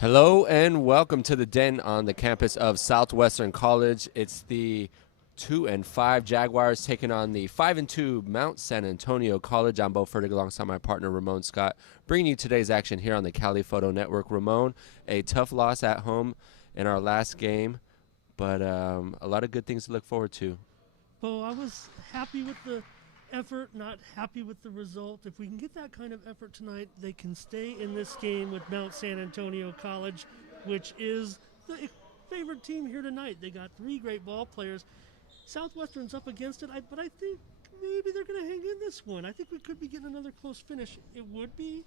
Hello and welcome to the Den on the campus of Southwestern College. It's the 2-5 Jaguars taking on the 5-2 Mount San Antonio College. I'm Bo Fertig alongside my partner Ramon Scott, bringing you today's action here on the Cali Photo Network. Ramon, a tough loss at home in our last game, but a lot of good things to look forward to. Bo, I was happy with the effort, not happy with the result. If we can get that kind of effort tonight, they can stay in this game with Mount San Antonio College, which is the favored team here tonight. They got three great ball players. Southwestern's up against it, but I think maybe they're going to hang in this one. I think we could be getting another close finish. It would be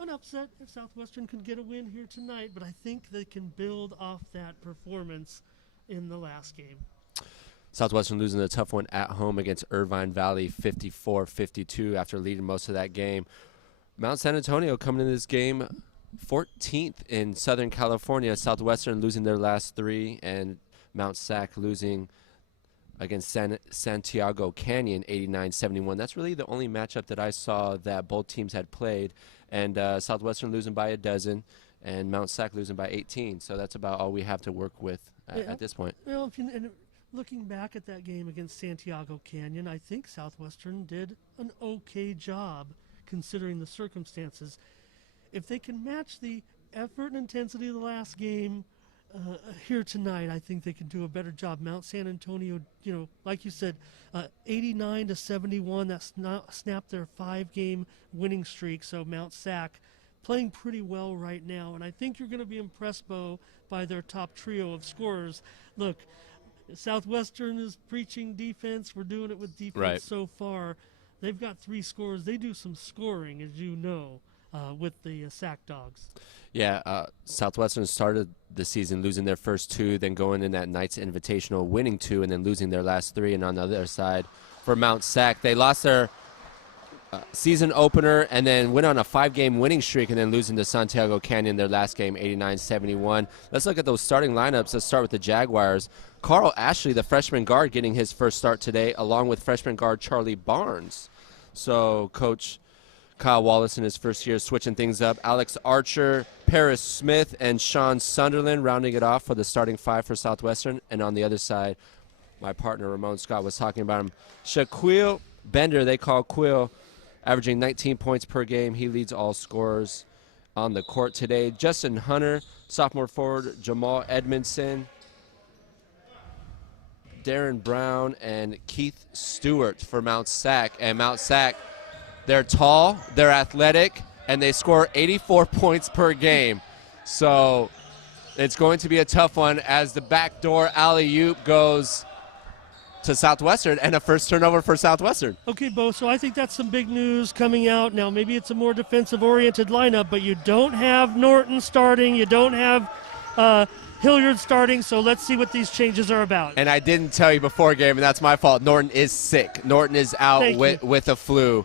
an upset if Southwestern could get a win here tonight, but I think they can build off that performance in the last game. Southwestern losing a tough one at home against Irvine Valley 54-52 after leading most of that game. Mount San Antonio coming into this game 14th in Southern California. Southwestern losing their last three, and Mount Sac losing against Santiago Canyon 89-71. That's really the only matchup that I saw that both teams had played. And Southwestern losing by a dozen and Mount Sac losing by 18. So that's about all we have to work with at this point. Well, looking back at that game against Santiago Canyon, I think Southwestern did an okay job considering the circumstances. If they can match the effort and intensity of the last game here tonight, I think they can do a better job. Mount San Antonio, like you said, 89-71, that snapped their 5-game winning streak. So Mount Sac playing pretty well right now, and I think you're going to be impressed, Bo, by their top trio of scorers. Look, Southwestern is preaching defense. We're doing it with defense so far. They've got 3 scorers. They do some scoring, as you know, with the Sac Dogs. Yeah, Southwestern started the season losing their first 2, then going in that Knights Invitational, winning 2, and then losing their last 3. And on the other side, for Mount Sac, they lost their season opener and then went on a 5-game winning streak and then losing to Santiago Canyon their last game 89-71. Let's look at those starting lineups. Let's start with the Jaguars. Carl Ashley, the freshman guard, getting his first start today, along with freshman guard Charlie Barnes. So Coach Kyle Wallace in his first year switching things up. Alex Archer, Paris Smith, and Sean Sunderland rounding it off for the starting 5 for Southwestern. And on the other side, my partner Ramon Scott was talking about him. Shaquille Bender, they call Quill, averaging 19 points per game. He leads all scorers on the court today. Justin Hunter, sophomore forward, Jamal Edmondson, Darren Brown, and Keith Stewart for Mount Sac. And Mount Sac, they're tall, they're athletic, and they score 84 points per game. So it's going to be a tough one as the backdoor alley-oop goes to Southwestern and a first turnover for Southwestern. Okay, Bo, so I think that's some big news coming out. Now, maybe it's a more defensive-oriented lineup, but you don't have Norton starting. You don't have Hilliard starting, so let's see what these changes are about. And I didn't tell you before game, and that's my fault. Norton is sick. Norton is out with a flu.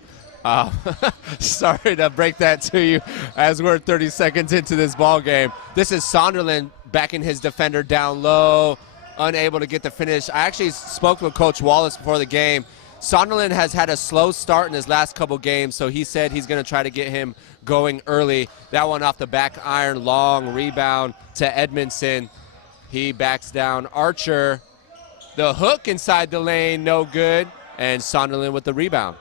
Sorry to break that to you as we're 30 seconds into this ball game. This is Sonderland backing his defender down low, unable to get the finish. I actually spoke with Coach Wallace before the game. Sonderland has had a slow start in his last couple games, so he said he's going to try to get him going early. That one off the back iron, long rebound to Edmondson. He backs down Archer. The hook inside the lane, no good, and Sonderland with the rebound.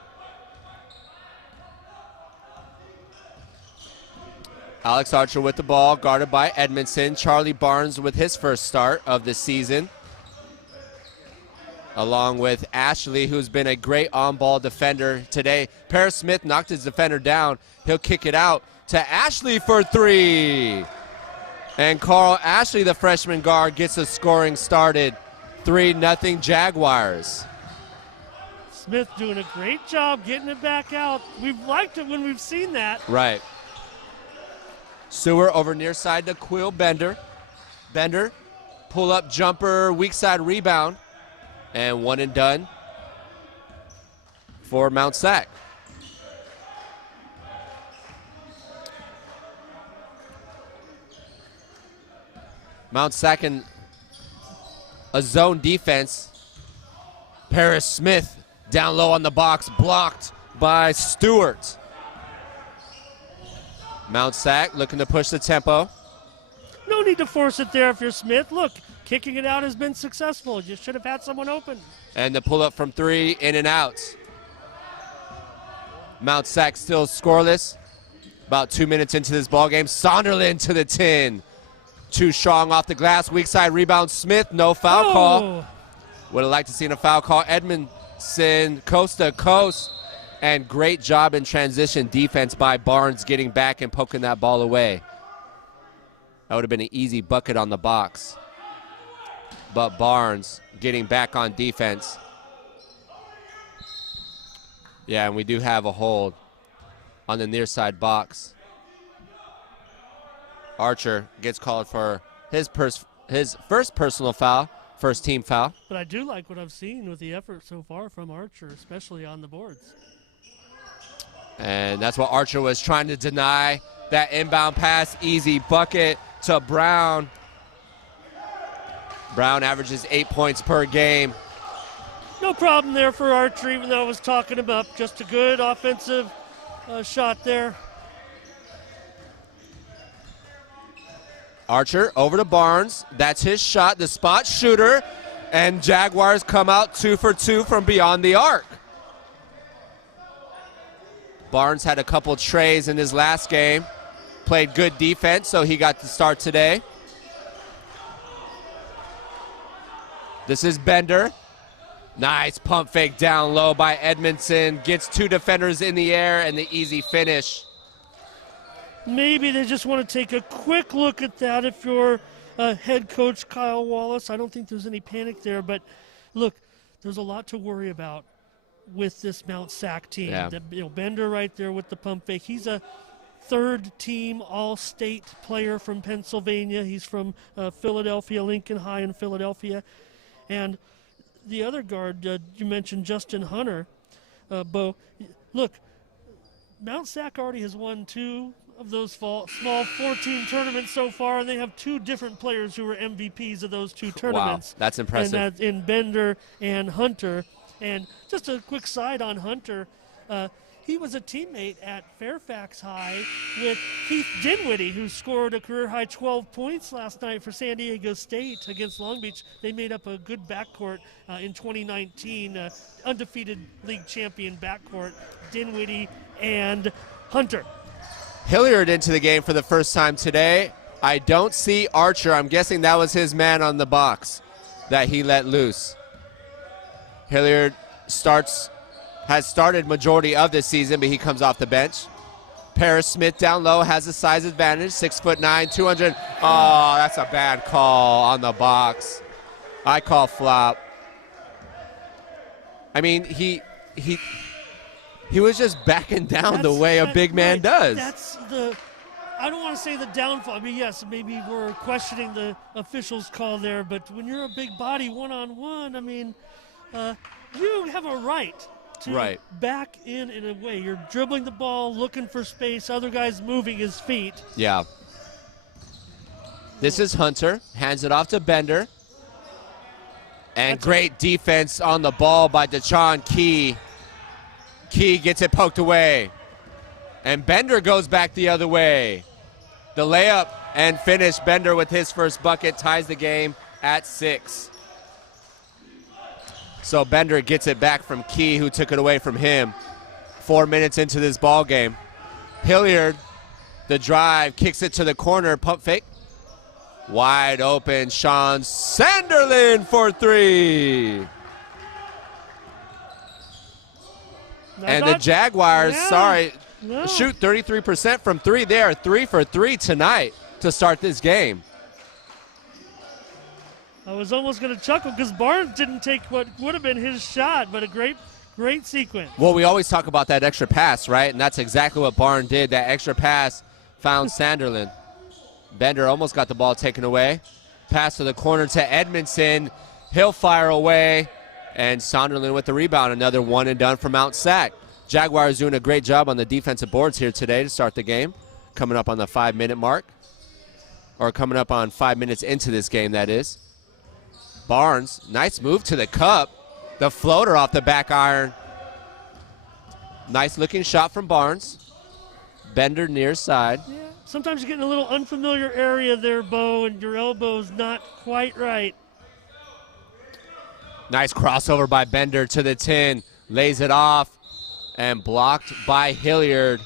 Alex Archer with the ball, guarded by Edmondson. Charlie Barnes with his first start of the season, along with Ashley, who's been a great on-ball defender today. Paris Smith knocked his defender down. He'll kick it out to Ashley for 3. And Carl Ashley, the freshman guard, gets the scoring started. 3-0 Jaguars. Smith doing a great job getting it back out. We've liked it when we've seen that. Right. Stewart over near side to Quill Bender. Bender, pull-up jumper, weak side rebound. And one and done for Mount Sac. Mount Sac in a zone defense. Paris Smith down low on the box, blocked by Stewart. Mount Sac looking to push the tempo. need to force it there if you're Smith. Look, kicking it out has been successful. You should have had someone open. And the pull-up from 3, in and out. Mount Sac still scoreless. About 2 minutes into this ball game. Sonderland to the tin. Too strong off the glass. Weak side rebound. Smith, no foul call. Would have liked to see a foul call. Edmondson, coast to coast. And great job in transition defense by Barnes getting back and poking that ball away. That would have been an easy bucket on the box. But Barnes getting back on defense. Yeah, and we do have a hold on the near side box. Archer gets called for his first personal foul, first team foul. But I do like what I've seen with the effort so far from Archer, especially on the boards. And that's what Archer was trying to deny. That inbound pass, easy bucket to Brown. Brown averages 8 points per game. No problem there for Archer, even though I was talking him up. Just a good offensive shot there. Archer over to Barnes. That's his shot, the spot shooter. And Jaguars come out 2 for 2 from beyond the arc. Barnes had a couple trays in his last game. Played good defense, so he got to start today. This is Bender. Nice pump fake down low by Edmondson. Gets 2 defenders in the air and the easy finish. Maybe they just want to take a quick look at that if you're head coach Kyle Wallace. I don't think there's any panic there, but look, there's a lot to worry about with this Mount Sac team. Yeah. Bender right there with the pump fake. He's a third-team All-State player from Pennsylvania. He's from Philadelphia, Lincoln High in Philadelphia. And the other guard, you mentioned Justin Hunter. Bo, look, Mount Sac already has won 2 of those small 4-team tournaments so far, and they have 2 different players who were MVPs of those 2 tournaments. Wow, that's impressive. And that's in Bender and Hunter. And just a quick side on Hunter, he was a teammate at Fairfax High with Keith Dinwiddie, who scored a career-high 12 points last night for San Diego State against Long Beach. They made up a good backcourt in 2019, undefeated league champion backcourt, Dinwiddie and Hunter. Hilliard into the game for the first time today. I don't see Archer. I'm guessing that was his man on the box that he let loose. Hilliard has started majority of this season, but he comes off the bench. Paris Smith down low has a size advantage, 6'9", 200. Oh, that's a bad call on the box. I call flop. I mean, he was just backing down the way a big man does. That's I don't want to say the downfall. I mean, yes, maybe we're questioning the officials' call there, but when you're a big body one-on-one, I mean, you have a right to back in a way. You're dribbling the ball, looking for space, other guys moving his feet. Yeah. This is Hunter, hands it off to Bender. And great defense on the ball by DeShawn Key. Key gets it poked away. And Bender goes back the other way. The layup and finish. Bender with his first bucket ties the game at 6. So Bender gets it back from Key, who took it away from him. 4 minutes into this ball game. Hilliard, the drive, kicks it to the corner, pump fake. Wide open, Sean Sanderlin for 3. And the Jaguars, shoot 33% from 3 there. 3 for 3 tonight to start this game. I was almost going to chuckle because Barnes didn't take what would have been his shot, but a great sequence. Well, we always talk about that extra pass, right? And that's exactly what Barnes did. That extra pass found Sanderlin. Bender almost got the ball taken away. Pass to the corner to Edmondson. He'll fire away. And Sanderlin with the rebound. Another one and done for Mount Sac. Jaguars doing a great job on the defensive boards here today to start the game. Coming up on the 5-minute mark. Or coming up on 5 minutes into this game, that is. Barnes, nice move to the cup. The floater off the back iron. Nice looking shot from Barnes. Bender near side. Yeah, sometimes you get in a little unfamiliar area there, Bo, and your elbow's not quite right. Nice crossover by Bender to the 10. Lays it off and blocked by Hilliard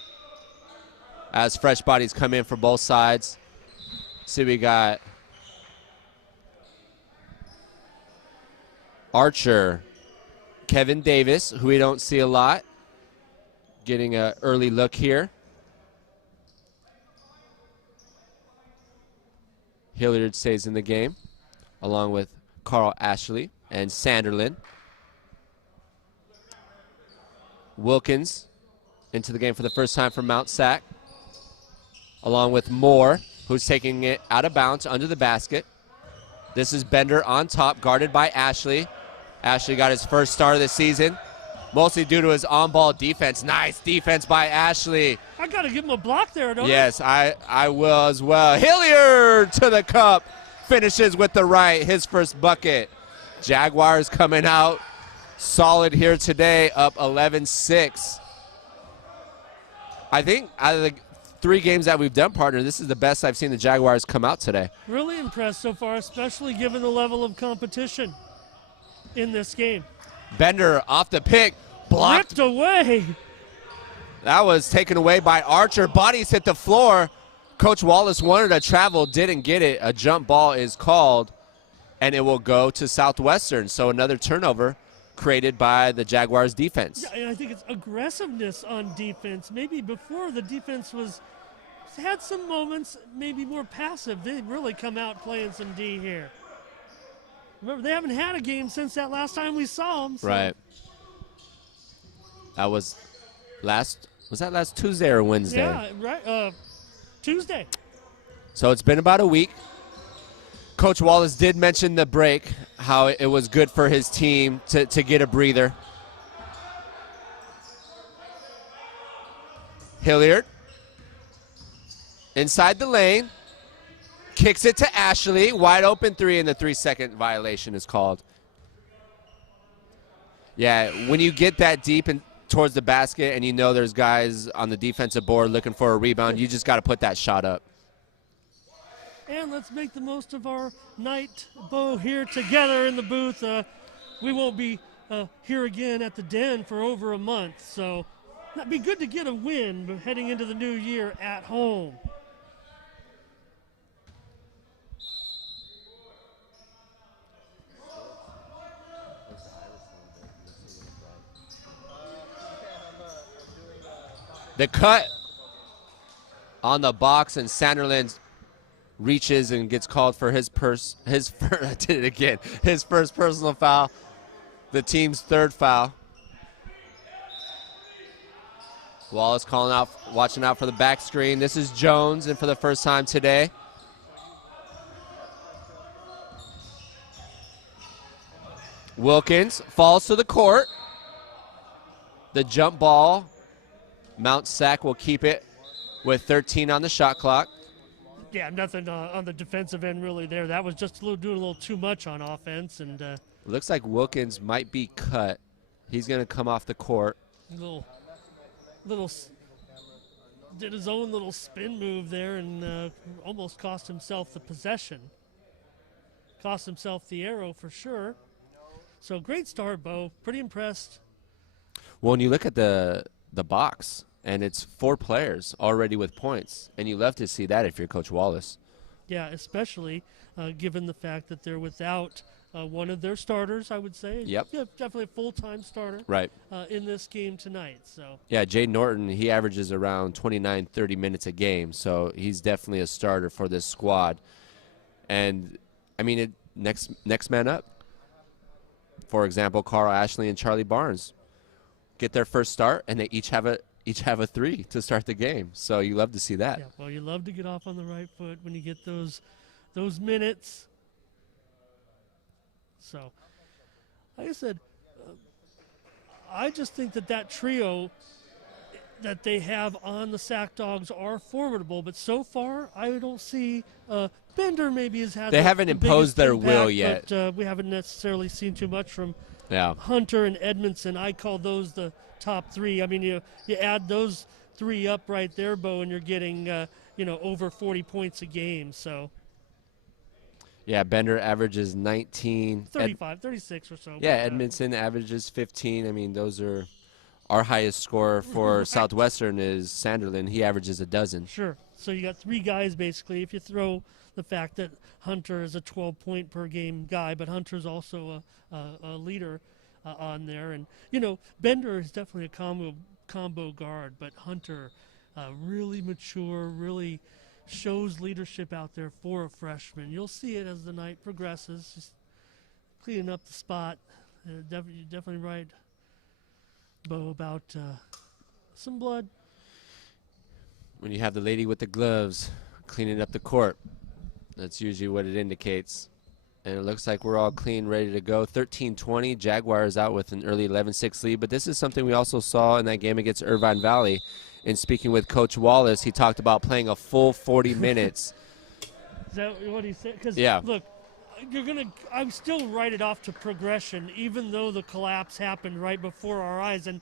as fresh bodies come in for both sides. See, we got Archer, Kevin Davis, who we don't see a lot, getting an early look here. Hilliard stays in the game, along with Carl Ashley and Sanderlin. Wilkins into the game for the first time for Mount Sac, along with Moore, who's taking it out of bounds under the basket. This is Bender on top, guarded by Ashley. Ashley got his first start of the season, mostly due to his on-ball defense. Nice defense by Ashley. I got to give him a block there, don't Yes, I will as well. Hilliard to the cup, finishes with the right, his first bucket. Jaguars coming out solid here today, up 11-6. I think out of the 3 games that we've done, partner, this is the best I've seen the Jaguars come out today. Really impressed so far, especially given the level of competition in this game. Bender off the pick, blocked. Ripped away. That was taken away by Archer. Bodies hit the floor. Coach Wallace wanted to travel, didn't get it. A jump ball is called, and it will go to Southwestern. So another turnover created by the Jaguars defense. Yeah, and I think it's aggressiveness on defense. Maybe before the defense had some moments, maybe more passive. They really come out playing some D here. Remember, they haven't had a game since that last time we saw them. So. Right. That was last Tuesday or Wednesday? Yeah, right. Tuesday. So it's been about a week. Coach Wallace did mention the break, how it was good for his team to get a breather. Hilliard inside the lane, kicks it to Ashley, wide open 3, and the 3-second violation is called. Yeah, when you get that deep and towards the basket and you know there's guys on the defensive board looking for a rebound, you just got to put that shot up. And let's make the most of our night, Bo, here together in the booth. We won't be here again at the Den for over a month, so that'd be good to get a win heading into the new year at home. The cut on the box, and Sanderlin reaches and gets called for his first personal foul, the team's 3rd foul. Wallace watching out for the back screen. This is Jones, and for the first time today. Wilkins falls to the court. The jump ball. Mount Sac will keep it with 13 on the shot clock. Yeah, nothing on the defensive end really there. That was just doing a little too much on offense. And looks like Wilkins might be cut. He's going to come off the court. Did his own little spin move there and almost cost himself the possession. Cost himself the arrow for sure. So great start, Bo. Pretty impressed. Well, when you look at the box, and it's 4 players already with points, and you love to see that if you're Coach Wallace. Yeah, especially given the fact that they're without one of their starters, I would say. Yep. Yeah, definitely a full-time starter. Right. In this game tonight. So. Yeah, Jay Norton, he averages around 29, 30 minutes a game, so he's definitely a starter for this squad. And, I mean, next man up. For example, Carl Ashley and Charlie Barnes get their first start, and they each have a 3 to start the game. So you love to see that. Yeah, well, you love to get off on the right foot when you get those minutes. So, like I said, I just think that trio that they have on the Sac Dogs are formidable. But so far, I don't see Bender maybe has had. They haven't imposed their impact, will yet. But we haven't necessarily seen too much from Yeah. Hunter and Edmondson. I call those the top 3. I mean, you add those 3 up right there, Bo, and you're getting over 40 points a game. So Yeah, Bender averages 19. 35, 36 or so. Yeah, but, Edmondson averages 15. I mean, those are our highest scorer for Right. Southwestern is Sanderlin. He averages a dozen. Sure. So you got 3 guys basically. If you throw the fact that Hunter is a 12-point per game guy, but Hunter's also a leader on there, and Bender is definitely a combo guard, but Hunter really mature, really shows leadership out there for a freshman. You'll see it as the night progresses, just cleaning up the spot. You're definitely right, Bo, about some blood. When you have the lady with the gloves cleaning up the court, that's usually what it indicates. And it looks like we're all clean, ready to go. 13-20, Jaguars out with an early 11-6 lead. But this is something we also saw in that game against Irvine Valley. In speaking with Coach Wallace, he talked about playing a full 40 minutes. Is that what he said? Because, yeah. Look, I'm still write it off to progression, even though the collapse happened right before our eyes. And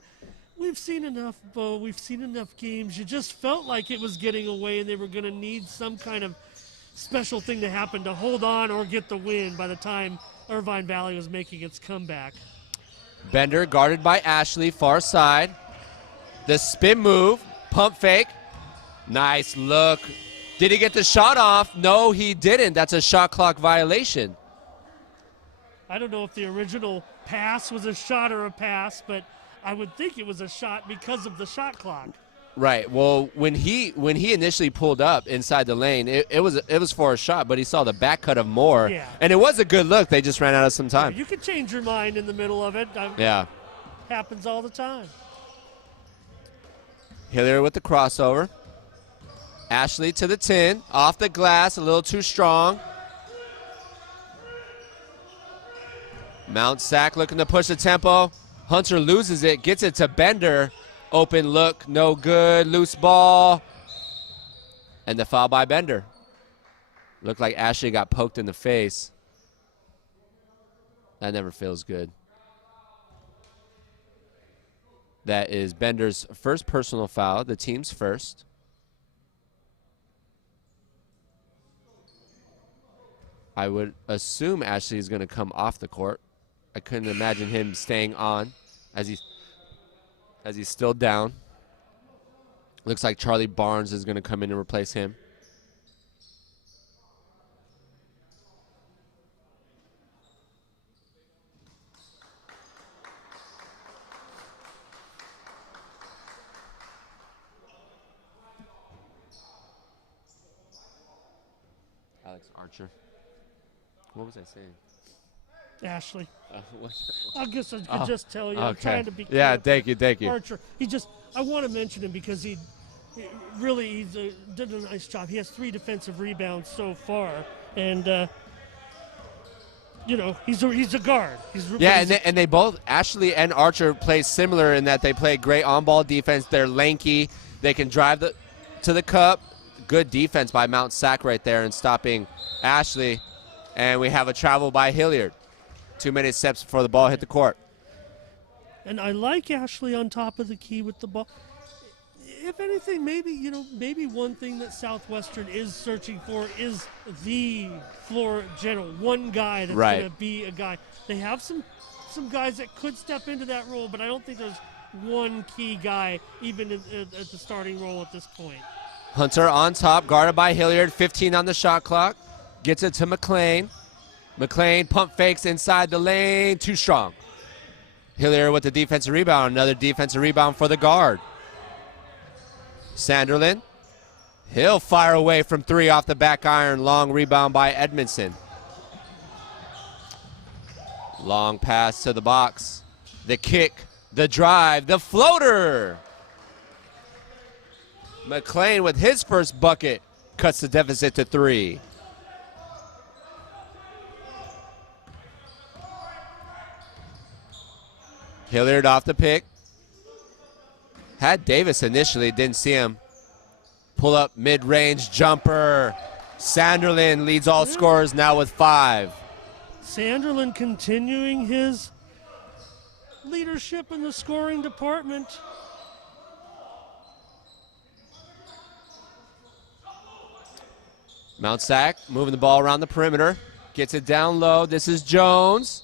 we've seen enough, Bo. We've seen enough games. You just felt like it was getting away and they were going to need some kind of special thing to happen to hold on or get the win by the time Irvine Valley was making its comeback. Bender guarded by Ashley, far side. The spin move, pump fake. Nice look. Did he get the shot off? No, he didn't. That's a shot clock violation. I don't know if the original pass was a shot or a pass, but I would think it was a shot because of the shot clock. Right. Well, when he initially pulled up inside the lane, it was for a shot, but he saw the back cut of Moore, and it was a good look. They just ran out of some time. Yeah, you could change your mind in the middle of it. Yeah. Happens all the time. Hillier with the crossover. Ashley to the 10, off the glass, a little too strong. Mount Sack looking to push the tempo. Hunter loses it, gets it to Bender. Open look, no good, loose ball. And the foul by Bender. Looked like Ashley got poked in the face. That never feels good. That is Bender's first personal foul, the team's first. I would assume Ashley is going to come off the court. I couldn't imagine him staying on as he's still down. Looks like Charlie Barnes is going to come in and replace him. Alex Archer. What was I saying? Ashley. I guess I could just tell you. Okay. I'm trying to be clear. Yeah, thank you. Archer. I want to mention him because he did a nice job. He has 3 defensive rebounds so far, and he's a guard. And they both, Ashley and Archer, play similar in that they play great on-ball defense. They're lanky. They can drive to the cup. Good defense by Mount Sack right there and stopping Ashley. And we have a travel by Hilliard. 2 minute steps before the ball hit the court. And I like Ashley on top of the key with the ball. If anything, maybe one thing that Southwestern is searching for is the floor general, one guy that's going to be a guy. They have some guys that could step into that role, but I don't think there's one key guy even at the starting role at this point. Hunter on top, guarded by Hilliard, 15 on the shot clock. Gets it to McLean. McLean pump fakes inside the lane, too strong. Hilliard with the defensive rebound, another defensive rebound for the guard. Sanderlin, he'll fire away from 3 off the back iron, long rebound by Edmondson. Long pass to the box, the kick, the drive, the floater. McLean with his first bucket cuts the deficit to 3. Hilliard off the pick. Had Davis initially, didn't see him. Pull up mid-range jumper. Sanderlin leads all scorers now with 5. Sanderlin continuing his leadership in the scoring department. Mount Sac moving the ball around the perimeter. Gets it down low. This is Jones.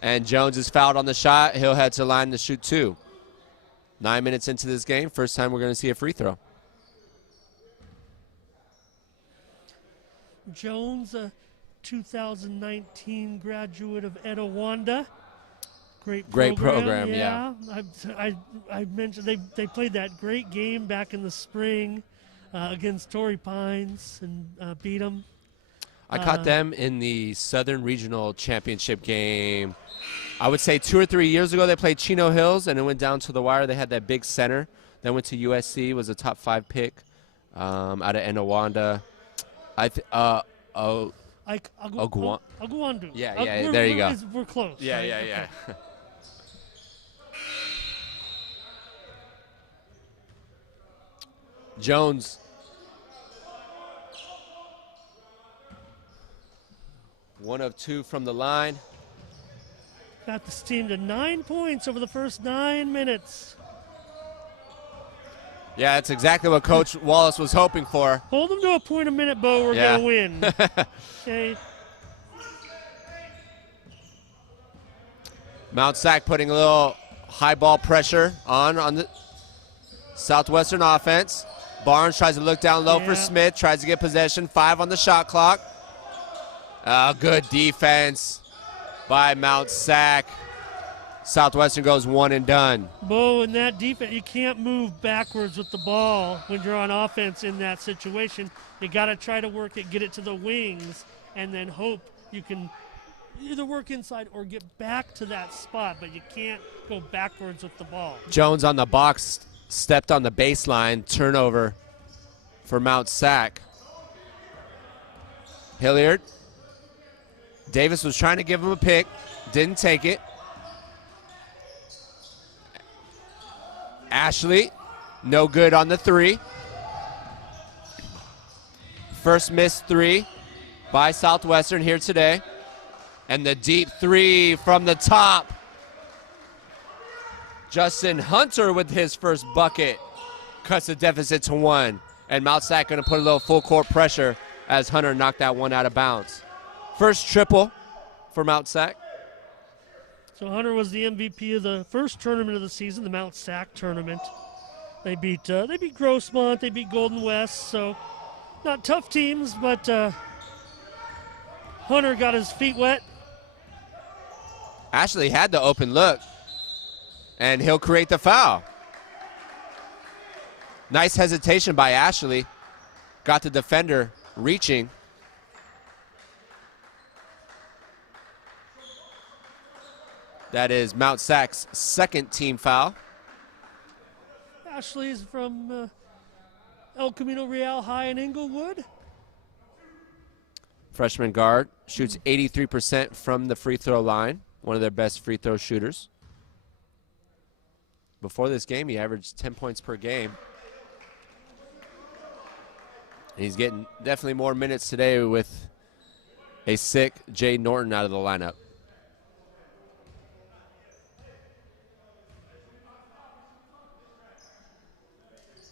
And Jones is fouled on the shot. He'll head to the line to shoot 2. 9 minutes into this game. First time we're going to see a free throw. Jones, a 2019 graduate of Etowanda. Great program, yeah. I mentioned they played that great game back in the spring against Torrey Pines and beat them. I caught them in the Southern Regional Championship game. I would say 2 or 3 years ago they played Chino Hills, and it went down to the wire. They had that big center. Then went to USC, was a top 5 pick out of Enowanda. Aguandu. Yeah, there you go. We're close. Yeah, right? yeah. Okay. Jones. 1 of 2 from the line. Got this team to 9 points over the first 9 minutes. Yeah, that's exactly what Coach Wallace was hoping for. Hold them to a point a minute, Bo. We're going to win. Okay. Mount Sac putting a little high ball pressure on the Southwestern offense. Barnes tries to look down low for Smith, tries to get possession. 5 on the shot clock. Good defense by Mount Sac. Southwestern goes 1 and done. Bo, in that defense, you can't move backwards with the ball when you're on offense in that situation. You got to try to work it, get it to the wings, and then hope you can either work inside or get back to that spot, but you can't go backwards with the ball. Jones on the box, stepped on the baseline, turnover for Mount Sac. Hilliard. Davis was trying to give him a pick, didn't take it. Ashley, no good on the 3. First missed 3 by Southwestern here today. And the deep 3 from the top. Justin Hunter with his first bucket cuts the deficit to 1. And Mount Sac going to put a little full court pressure as Hunter knocked that one out of bounds. First triple for Mount Sac. So Hunter was the MVP of the first tournament of the season, the Mount Sac tournament. They beat Grossmont, they beat Golden West, so not tough teams, but Hunter got his feet wet. Ashley had the open look, and he'll create the foul. Nice hesitation by Ashley. Got the defender reaching. That is Mount Sac's second team foul. Ashley's from El Camino Real High in Inglewood. Freshman guard, shoots 83% from the free throw line. One of their best free throw shooters. Before this game, he averaged 10 points per game. He's getting definitely more minutes today with a sick Jay Norton out of the lineup.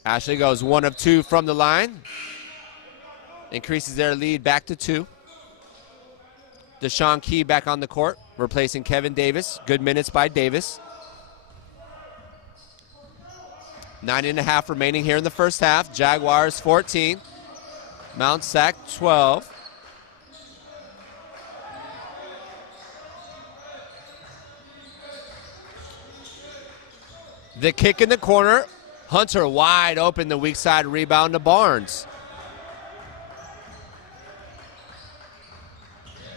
Ashley goes 1 of 2 from the line. Increases their lead back to 2. Deshaun Key back on the court, replacing Kevin Davis. Good minutes by Davis. 9.5 remaining here in the first half. Jaguars 14. Mount Sac 12. The kick in the corner. Hunter wide open, the weak side rebound to Barnes.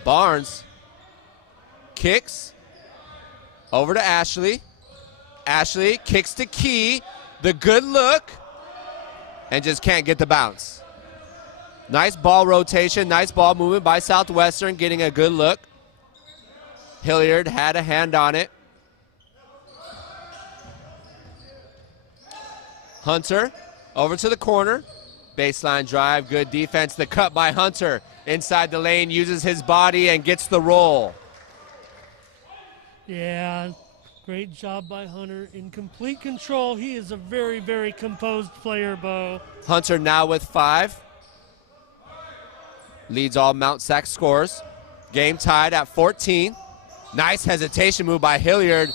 Barnes kicks over to Ashley. Ashley kicks to Key. The good look, and just can't get the bounce. Nice ball rotation, nice ball movement by Southwestern, getting a good look. Hilliard had a hand on it. Hunter over to the corner. Baseline drive, good defense. The cut by Hunter inside the lane, uses his body and gets the roll. Yeah, great job by Hunter. In complete control. He is a very, very composed player, Bo. Hunter now with 5. leads all Mount Sac scores. Game tied at 14. Nice hesitation move by Hilliard.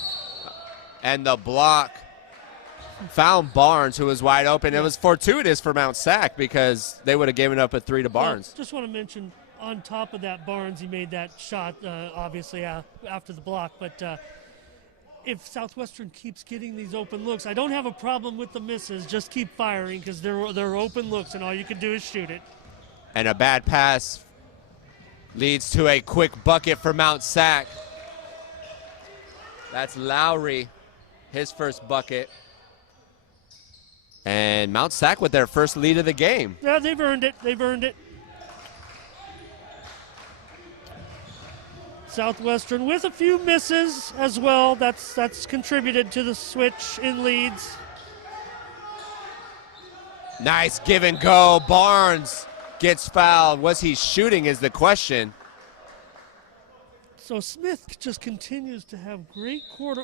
And the block found Barnes, who was wide open. It was fortuitous for Mount Sac because they would have given up a 3 to Barnes. Well, just want to mention, on top of that, Barnes, he made that shot, obviously, after the block. But if Southwestern keeps getting these open looks, I don't have a problem with the misses. Just keep firing because they're open looks, and all you can do is shoot it. And a bad pass leads to a quick bucket for Mount Sac. That's Lowry, his first bucket. And Mount Sac with their first lead of the game. Yeah, they've earned it. They've earned it. Southwestern with a few misses as well. That's contributed to the switch in leads. Nice give and go. Barnes gets fouled. Was he shooting is the question. So Smith just continues to have great court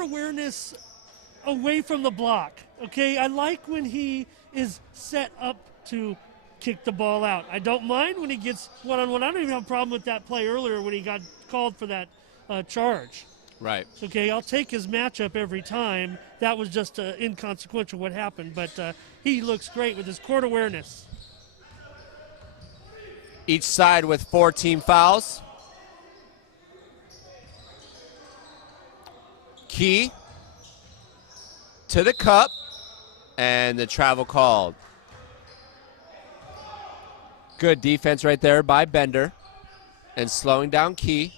awareness away from the block. Okay, I like when he is set up to kick the ball out. I don't mind when he gets one-on-one. I don't even have a problem with that play earlier when he got called for that charge. Right. Okay, I'll take his matchup every time. That was just inconsequential what happened, but he looks great with his court awareness. Each side with 4 team fouls. Key to the cup, and the travel called. Good defense right there by Bender, and slowing down Key.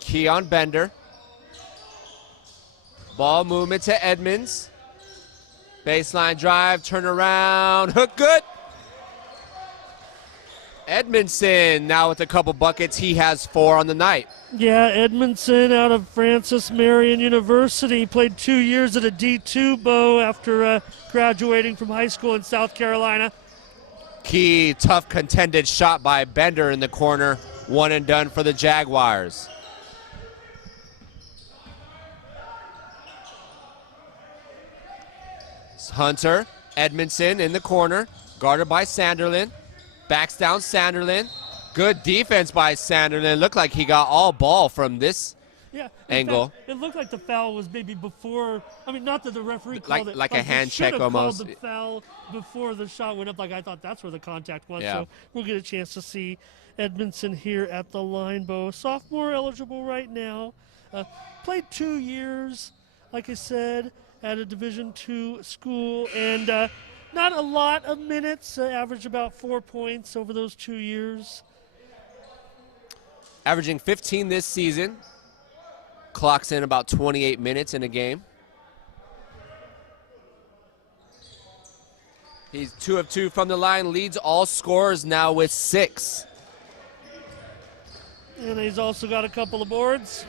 Key on Bender. Ball movement to Edmonds. Baseline drive, turn around, hook good. Edmondson now with a couple buckets. He has 4 on the night. Yeah, Edmondson out of Francis Marion University. Played 2 years at a D2 bow after graduating from high school in South Carolina. Key, tough contended shot by Bender in the corner. 1 and done for the Jaguars. Hunter, Edmondson in the corner, guarded by Sanderlin. Backs down Sanderlin. Good defense by Sanderlin. Looked like he got all ball from this angle. Fact, it looked like the foul was maybe before. I mean, not that the referee called it. Like a hand check almost. Called the foul before the shot went up. Like I thought that's where the contact was. Yeah. So we'll get a chance to see Edmondson here at the line bow. Sophomore eligible right now. Played 2 years, like I said, at a Division II school, and not a lot of minutes. Averaged about 4 points over those 2 years. Averaging 15 this season. Clocks in about 28 minutes in a game. He's 2 of 2 from the line, leads all scorers now with 6. And he's also got a couple of boards.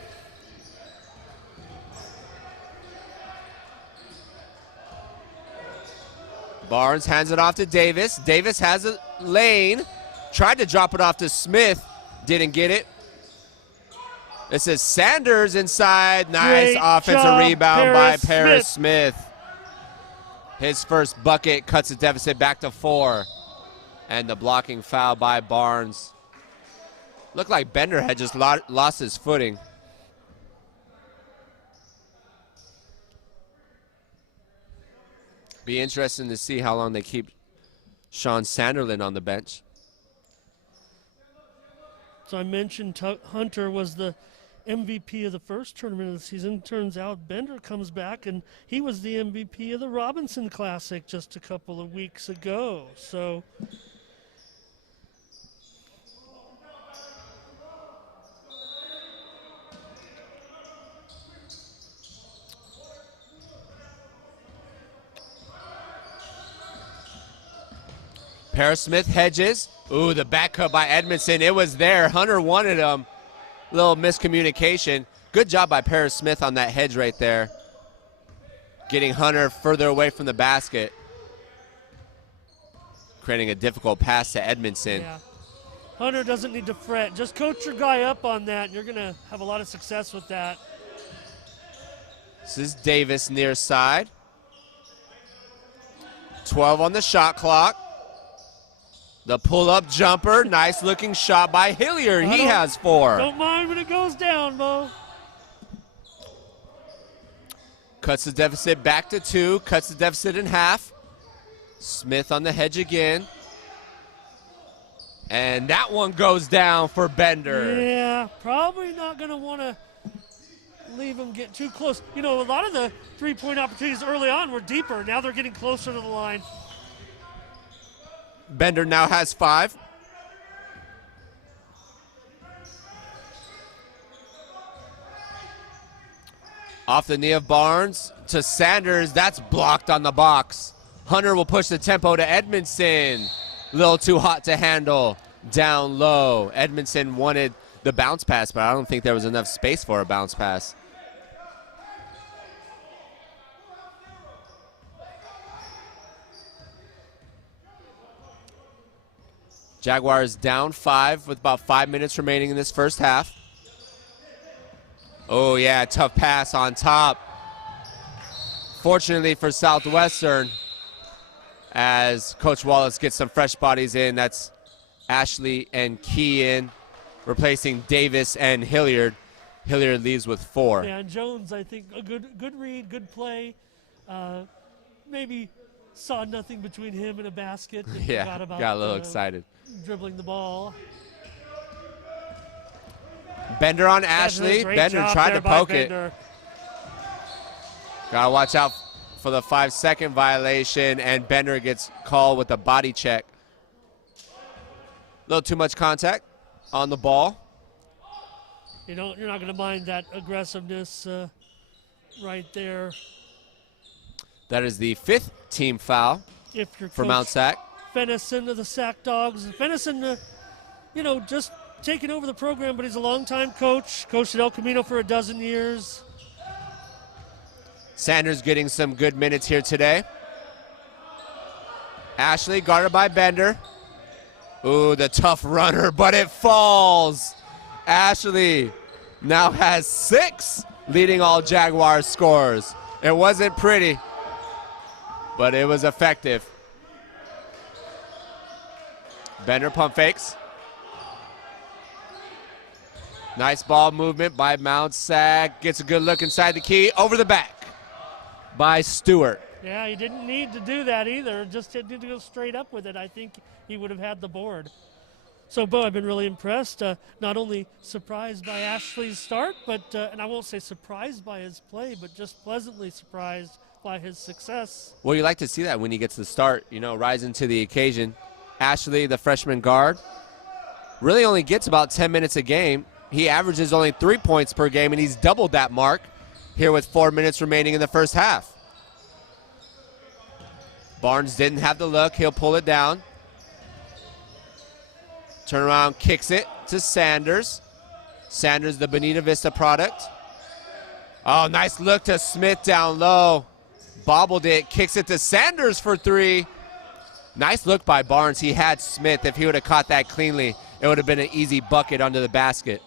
Barnes hands it off to Davis. Davis has a lane. Tried to drop it off to Smith. Didn't get it. This is Sanders inside. Nice Great offensive job, rebound by Paris Paris Smith. His first bucket cuts the deficit back to 4. And the blocking foul by Barnes. Looked like Bender had just lost his footing. Be interesting to see how long they keep Sean Sanderlin on the bench. So I mentioned Hunter was the MVP of the first tournament of the season. Turns out Bender comes back, and he was the MVP of the Robinson Classic just a couple of weeks ago. So Paris Smith hedges. Ooh, the back cut by Edmondson. It was there. Hunter wanted him. Little miscommunication. Good job by Paris Smith on that hedge right there. Getting Hunter further away from the basket. Creating a difficult pass to Edmondson. yeah, Hunter doesn't need to fret. Just coach your guy up on that, and you're going to have a lot of success with that. This is Davis near side. 12 on the shot clock. The pull-up jumper, nice looking shot by Hilliard. He has 4. Don't mind when it goes down, Bo. Cuts the deficit back to 2, cuts the deficit in half. Smith on the hedge again. And that one goes down for Bender. Yeah, probably not going to want to leave him get too close. You know, a lot of the three-point opportunities early on were deeper. Now they're getting closer to the line. Bender now has 5. Off the knee of Barnes to Sanders. That's blocked on the box. Hunter will push the tempo to Edmondson. A little too hot to handle. Down low. Edmondson wanted the bounce pass, but I don't think there was enough space for a bounce pass. Jaguars down 5 with about 5 minutes remaining in this first half. Oh, yeah, tough pass on top. Fortunately for Southwestern, as Coach Wallace gets some fresh bodies in, that's Ashley and Kean replacing Davis and Hilliard. Hilliard leaves with 4. Yeah, and Jones, I think, a good read, good play. Maybe saw nothing between him and a basket. Yeah, got a little excited. Dribbling the ball. Bender on Ashley. Bender tried to poke it. Gotta watch out for the 5-second violation, and Bender gets called with a body check. A little too much contact on the ball. You're not going to mind that aggressiveness right there. That is the 5th team foul for Mount Sac. Fennison of the Sac Dogs. Fennison, just taking over the program, but he's a longtime coach. Coached at El Camino for a dozen years. Sanders getting some good minutes here today. Ashley guarded by Bender. Ooh, the tough runner, but it falls. Ashley now has 6, leading all Jaguars scores. It wasn't pretty, but it was effective. Bender pump fakes. Nice ball movement by Mount Sac. Gets a good look inside the key. Over the back by Stewart. Yeah, he didn't need to do that either. Just had to go straight up with it. I think he would have had the board. So, Bo, I've been really impressed. Not only surprised by Ashley's start, but, and I won't say surprised by his play, but just pleasantly surprised by his success. Well, you like to see that when he gets the start, rising to the occasion. Ashley, the freshman guard, really only gets about 10 minutes a game. He averages only 3 points per game, and he's doubled that mark here with 4 minutes remaining in the first half. Barnes didn't have the look. He'll pull it down. Turnaround, kicks it to Sanders. Sanders, the Bonita Vista product. Oh, nice look to Smith down low. Bobbled it, kicks it to Sanders for 3. Nice look by Barnes. He had Smith. If he would have caught that cleanly, it would have been an easy bucket under the basket.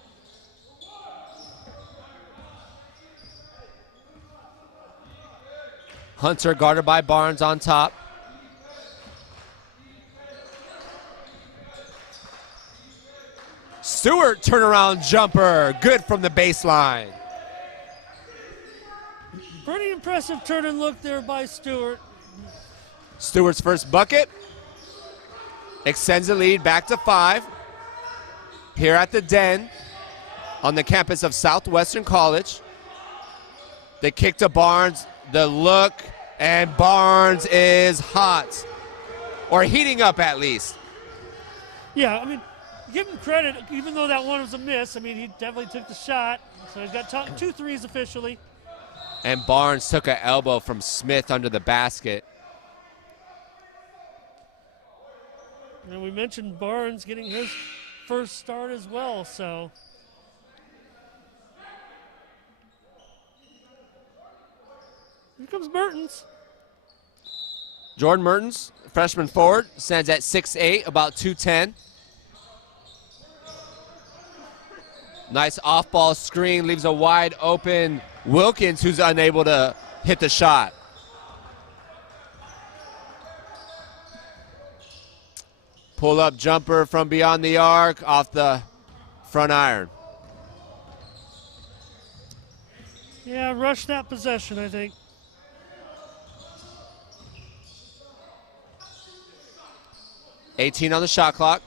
Hunter guarded by Barnes on top. Stewart turnaround jumper. Good from the baseline. Pretty impressive turn and look there by Stewart. Stewart's first bucket extends the lead back to 5 here at the Den on the campus of Southwestern College. The kick to Barnes, the look, and Barnes is hot, or heating up at least. Yeah, I mean, give him credit, even though that one was a miss. I mean, he definitely took the shot, so he's got 2 threes officially. And Barnes took an elbow from Smith under the basket. And we mentioned Barnes getting his first start as well, so. Here comes Mertens. Jordan Mertens, freshman forward, stands at 6'8", about 210. Nice off-ball screen, leaves a wide open Wilkins, who's unable to hit the shot. Pull-up jumper from beyond the arc off the front iron. Yeah, rush that possession, I think. $18 on the shot clock.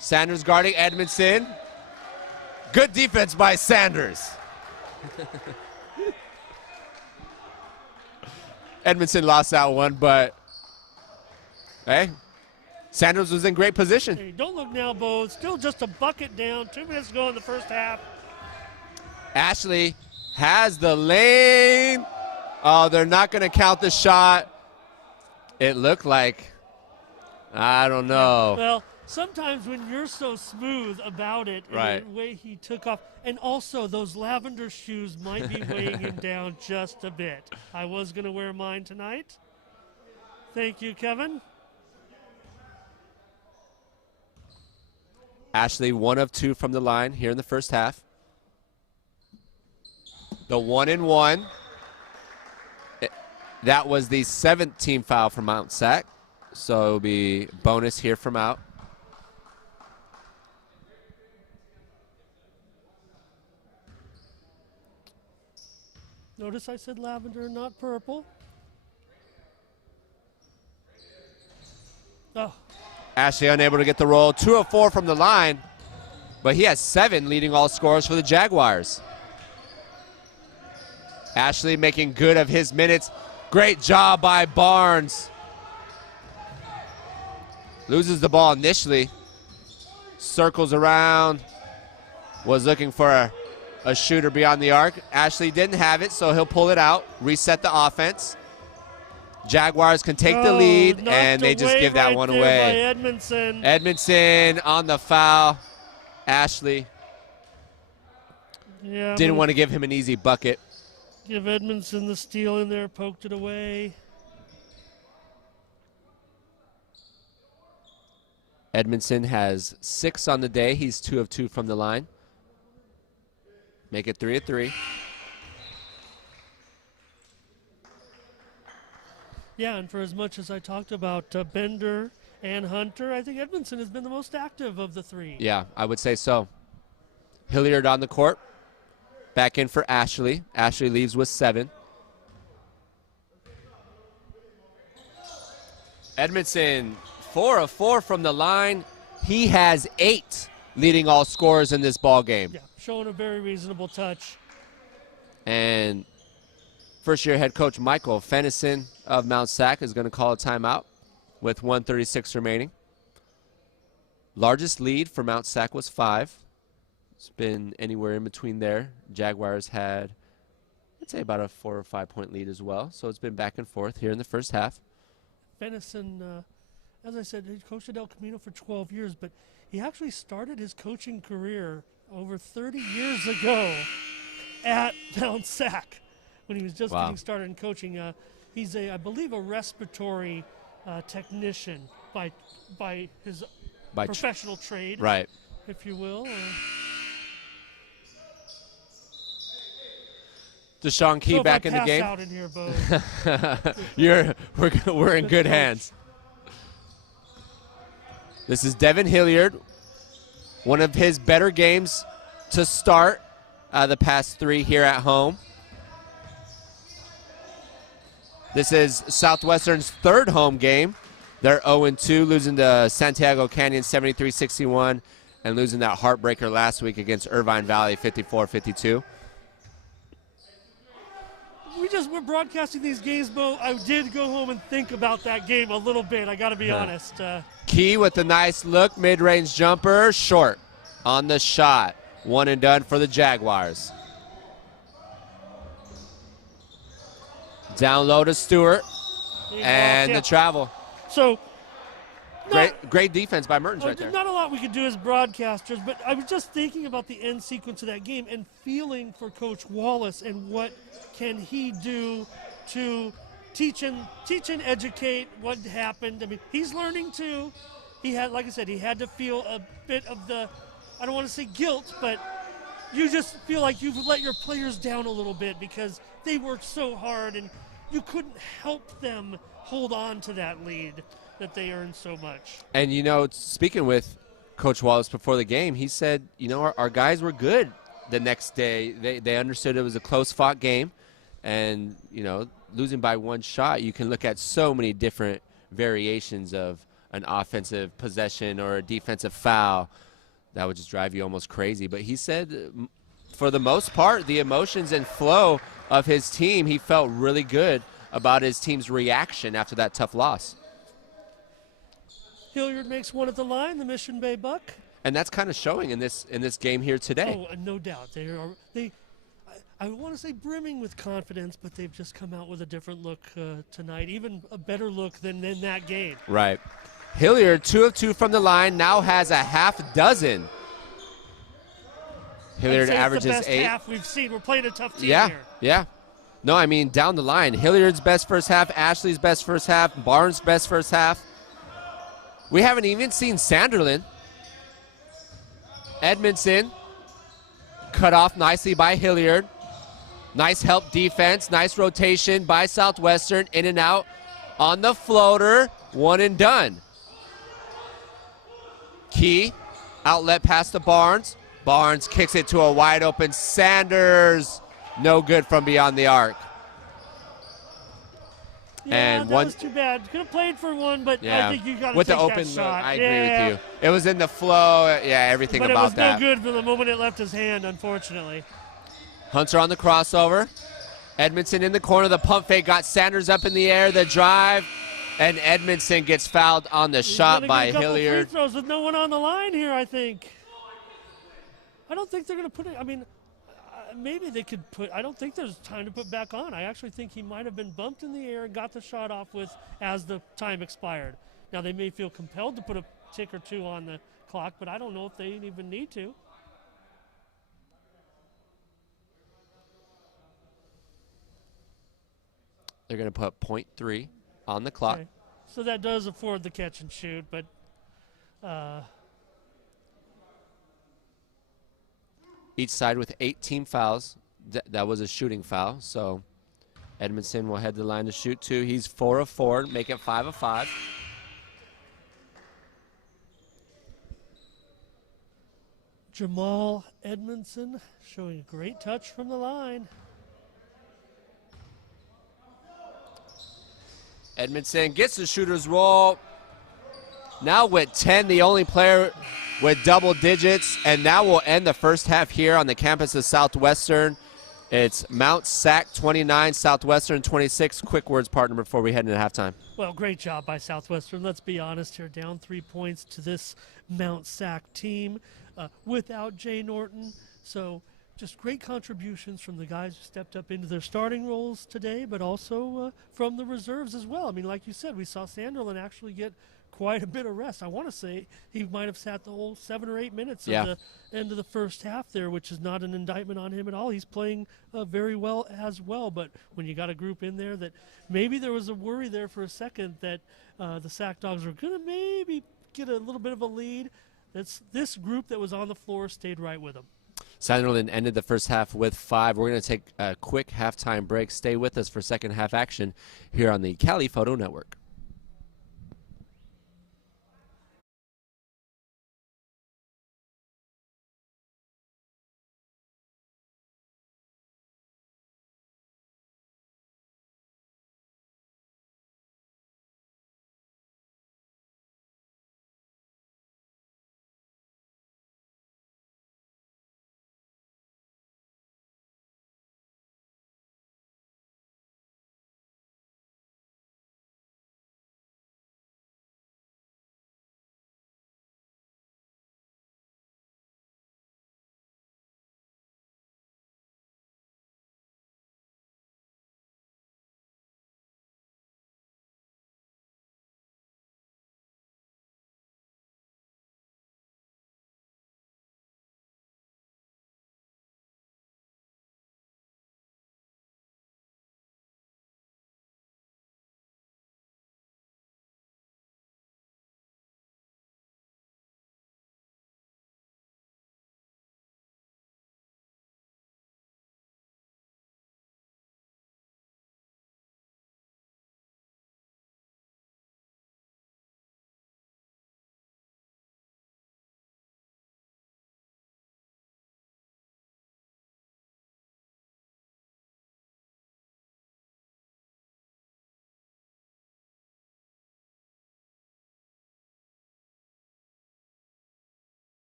Sanders guarding Edmondson. Good defense by Sanders. Edmondson lost that one, but hey, Sanders was in great position. Hey, don't look now, Bo. Still just a bucket down. 2 minutes to go in the first half. Ashley has the lane. Oh, they're not going to count the shot. It looked like, I don't know. Well, sometimes when you're so smooth about it, Right. and the way he took off, and also those lavender shoes might be weighing him down just a bit. I was going to wear mine tonight. Thank you, Kevin. Ashley 1 of 2 from the line here in the first half. The 1-and-1. That was the 7th team foul for Mount Sac. So it'll be bonus here from out. Notice I said lavender, not purple. Oh, Ashley unable to get the roll. 2 of 4 from the line. But he has 7 leading all scorers for the Jaguars. Ashley making good of his minutes. Great job by Barnes. Loses the ball initially. Circles around. Was looking for a shooter beyond the arc. Ashley didn't have it, so he'll pull it out. Reset the offense. Jaguars can take the lead, and they just give that one away. By Edmondson. Edmondson on the foul. Ashley didn't want to give him an easy bucket. Give Edmondson the steal in there, poked it away. Edmondson has 6 on the day. He's 2 of 2 from the line. Make it 3 of 3. Yeah, and for as much as I talked about Bender and Hunter, I think Edmondson has been the most active of the 3. Yeah, I would say so. Hilliard on the court. Back in for Ashley. Ashley leaves with 7. Edmondson, 4 of 4 from the line. He has 8 leading all scorers in this ball game. Yeah, showing a very reasonable touch. And first-year head coach Michael Fennison of Mount Sac is going to call a timeout with 1:36 remaining. Largest lead for Mount Sac was 5. It's been anywhere in between there. Jaguars had, I'd say, about a 4 or 5 point lead as well. So it's been back and forth here in the first half. Fennison, as I said, he coached at El Camino for 12 years, but he actually started his coaching career over 30 years ago at Mount Sac when he was just getting started in coaching. He's, I believe, a respiratory technician by his professional trade, right, if you will. Deshaun Key so back in the game. Out in here, Bo. We're in good hands. This is Devin Hilliard, one of his better games to start the past 3 here at home. This is Southwestern's 3rd home game. They're 0-2, losing to Santiago Canyon 73-61 and losing that heartbreaker last week against Irvine Valley 54-52. We're broadcasting these games, Bo. I did go home and think about that game a little bit. I got to be honest. Key with a nice look, mid-range jumper, short on the shot. 1 and done for the Jaguars. Down low to Stewart, and the travel. So, great defense by Mertens right there. Not a lot we could do as broadcasters, but I was just thinking about the end sequence of that game and feeling for Coach Wallace and what can he do to teach and educate what happened. I mean, he's learning too. He had, like I said, he had to feel a bit of the, I don't want to say guilt, but you just feel like you've let your players down a little bit because they worked so hard and you couldn't help them hold on to that lead. that they earn so much. And, speaking with Coach Wallace before the game, he said, our guys were good the next day. They understood it was a close-fought game. And, losing by one shot, you can look at so many different variations of an offensive possession or a defensive foul. That would just drive you almost crazy. But he said, for the most part, the emotions and flow of his team, he felt really good about his team's reaction after that tough loss. Hilliard makes one at the line, the Mission Bay Buck. And that's kind of showing in this game here today. Oh, no doubt. I want to say brimming with confidence, but they've just come out with a different look tonight, even a better look than in that game. Right. Hilliard, 2 of 2 from the line, now has a half dozen. Hilliard averages it's the best 8. half we've seen. We're playing a tough team Yeah, here. yeah. No, I mean, down the line. Hilliard's best first half, Ashley's best first half, Barnes' best first half. We haven't even seen Sanderlin. Edmondson, cut off nicely by Hilliard. Nice help defense, nice rotation by Southwestern, in and out on the floater, one and done. Key, outlet pass to Barnes. Barnes kicks it to a wide open Sanders. No good from beyond the arc. Yeah, and that one was too bad. Could have played for one, but yeah, I think you got to with take the open that shot. I agree with you. It was in the flow. Yeah, everything but about that. But it was no good for the moment it left his hand, unfortunately. Hunter on the crossover. Edmondson in the corner. The pump fake got Sanders up in the air. The drive. And Edmondson gets fouled on the shot by Hilliard. Free throws with no one on the line here, I think. I don't think they're going to put it. I mean, maybe they could put. I don't think there's time to put back on. I actually think he might have been bumped in the air and got the shot off with as the time expired. Now, they may feel compelled to put a tick or two on the clock, but I don't know if they even need to. They're going to put .3 on the clock. Okay. So that does afford the catch and shoot, but each side with 8 team fouls. That was a shooting foul. So Edmondson will head to the line to shoot 2. He's 4 of 4, make it 5 of 5. Jamal Edmondson showing a great touch from the line. Edmondson gets the shooter's roll. Now with 10, the only player with double digits. And now we'll end the first half here on the campus of Southwestern. It's Mount Sac 29, Southwestern 26. Quick words, partner, before we head into halftime. Well, great job by Southwestern. Let's be honest here. Down 3 points to this Mount Sac team without Jay Norton. So just great contributions from the guys who stepped up into their starting roles today, but also from the reserves as well. I mean, like you said, we saw Sanderlin actually get quite a bit of rest. I want to say he might have sat the whole 7 or 8 minutes of the end of the first half there, which is not an indictment on him at all. He's playing very well as well. But when you got a group in there that maybe there was a worry there for a second that the Sac Dogs were going to maybe get a little bit of a lead, this group that was on the floor stayed right with them. Sanderlin ended the first half with 5. We're going to take a quick halftime break. Stay with us for second half action here on the Cali Photo Network.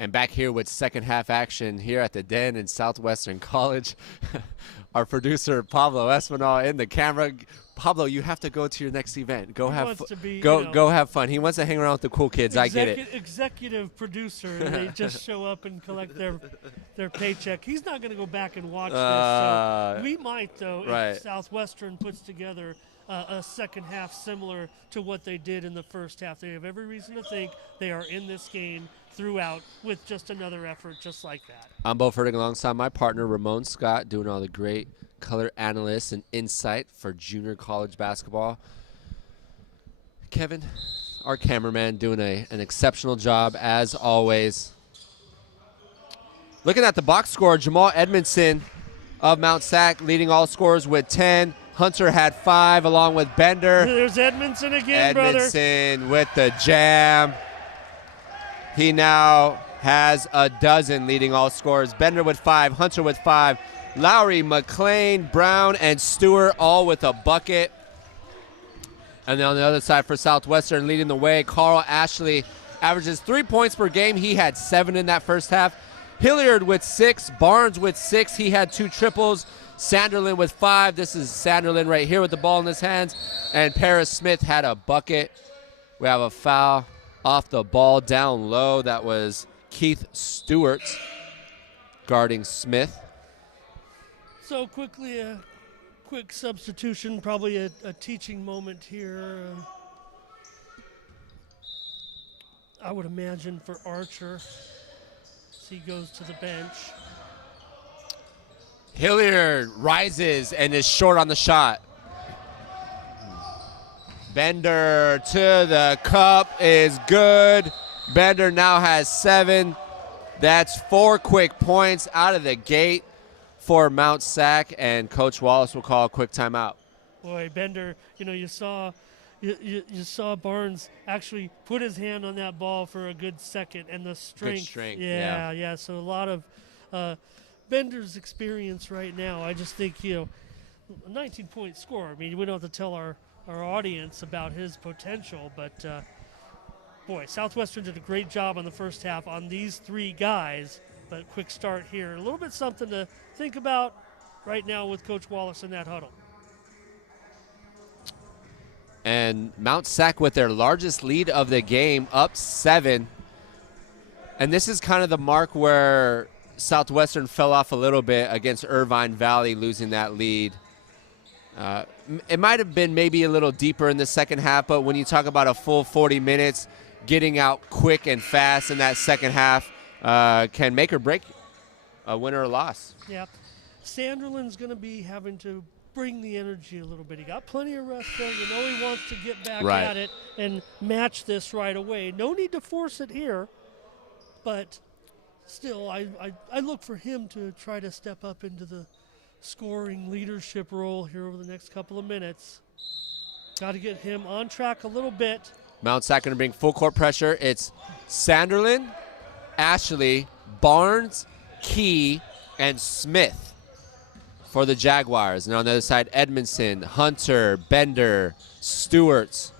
And back here with second half action here at the Den in Southwestern College. Our producer, Pablo Espinal, in the camera. Pablo, you have to go to your next event. Go have go have fun. He wants to hang around with the cool kids. I get it. Executive producer, and they just show up and collect their paycheck. He's not going to go back and watch this. So we might, though, if Southwestern puts together a second half similar to what they did in the first half. They have every reason to think they are in this game throughout with just another effort just like that. I'm Bo Fertig alongside my partner, Ramon Scott, doing all the great color analysts and insight for junior college basketball. Kevin, our cameraman, doing an exceptional job as always. Looking at the box score, Jamal Edmondson of Mount Sac leading all scorers with 10. Hunter had 5 along with Bender. There's Edmondson again, Edmondson with the jam. He now has a dozen leading all scorers. Bender with 5, Hunter with 5. Lowry, McLean, Brown, and Stewart all with a bucket. And then on the other side for Southwestern leading the way, Carl Ashley averages 3 points per game. He had 7 in that first half. Hilliard with 6, Barnes with 6. He had 2 triples. Sanderlin with 5. This is Sanderlin right here with the ball in his hands. And Paris Smith had a bucket. We have a foul off the ball down low. That was Keith Stewart guarding Smith. So quickly, a quick substitution, probably a teaching moment here. I would imagine for Archer as he goes to the bench. Hilliard rises and is short on the shot. Bender to the cup is good. Bender now has 7. That's 4 quick points out of the gate for Mount Sac, and Coach Wallace will call a quick timeout. Boy, Bender, you saw Barnes actually put his hand on that ball for a good second, and the strength. Good strength, yeah. So a lot of Bender's experience right now. I just think, a 19-point score. I mean, we don't have to tell our audience about his potential, but boy, Southwestern did a great job on the first half on these 3 guys, but quick start here. A little bit something to think about right now with Coach Wallace in that huddle. And Mount Sac with their largest lead of the game, up 7. And this is kind of the mark where Southwestern fell off a little bit against Irvine Valley, losing that lead. It might have been maybe a little deeper in the second half, but when you talk about a full 40 minutes, getting out quick and fast in that second half can make or break a win or a loss. Yeah. Sanderlin's going to be having to bring the energy a little bit. He got plenty of rest there. He wants to get back at it and match this right away. No need to force it here, but still, I look for him to try to step up into the scoring leadership role here over the next couple of minutes. Got to get him on track a little bit. Mount Sac going to bring full court pressure. It's Sanderlin, Ashley, Barnes, Key, and Smith for the Jaguars. And on the other side, Edmondson, Hunter, Bender, Stewart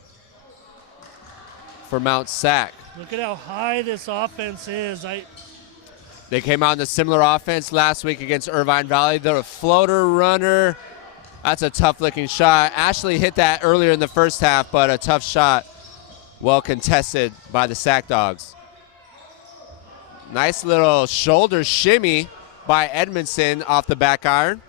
for Mount Sac. Look at how high this offense is. They came out in a similar offense last week against Irvine Valley. They're a floater runner. That's a tough-looking shot. Ashley hit that earlier in the first half, but a tough shot. Well contested by the Sac Dogs. Nice little shoulder shimmy by Edmondson off the back iron.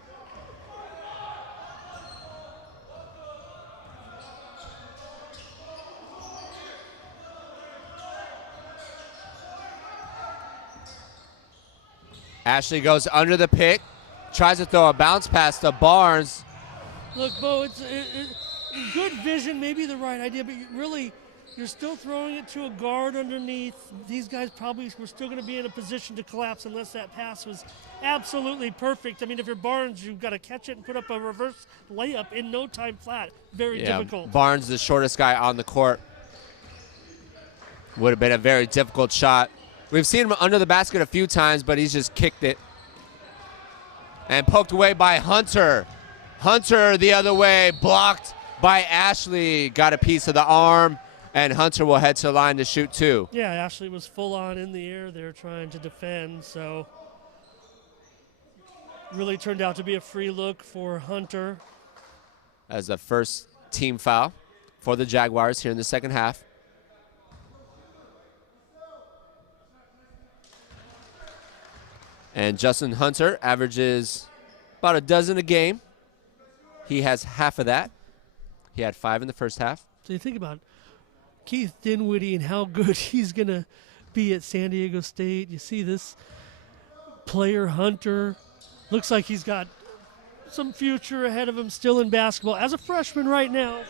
Ashley goes under the pick, tries to throw a bounce pass to Barnes. Look, Bo, it's good vision, maybe the right idea, but you're still throwing it to a guard underneath. These guys probably were still going to be in a position to collapse unless that pass was absolutely perfect. I mean, if you're Barnes, you've got to catch it and put up a reverse layup in no time flat. Very difficult. Barnes, the shortest guy on the court. Would have been a very difficult shot. We've seen him under the basket a few times, but he's just kicked it. And poked away by Hunter. Hunter the other way, blocked by Ashley. Got a piece of the arm And Hunter will head to the line to shoot 2. Yeah, Ashley was full on in the air there trying to defend, so really turned out to be a free look for Hunter. As the first team foul for the Jaguars here in the second half. And Justin Hunter averages about a dozen a game. He has half of that. He had 5 in the first half. So you think about Keith Dinwiddie and how good he's going to be at San Diego State. You see this player, Hunter, looks like he's got some future ahead of him still in basketball as a freshman right now.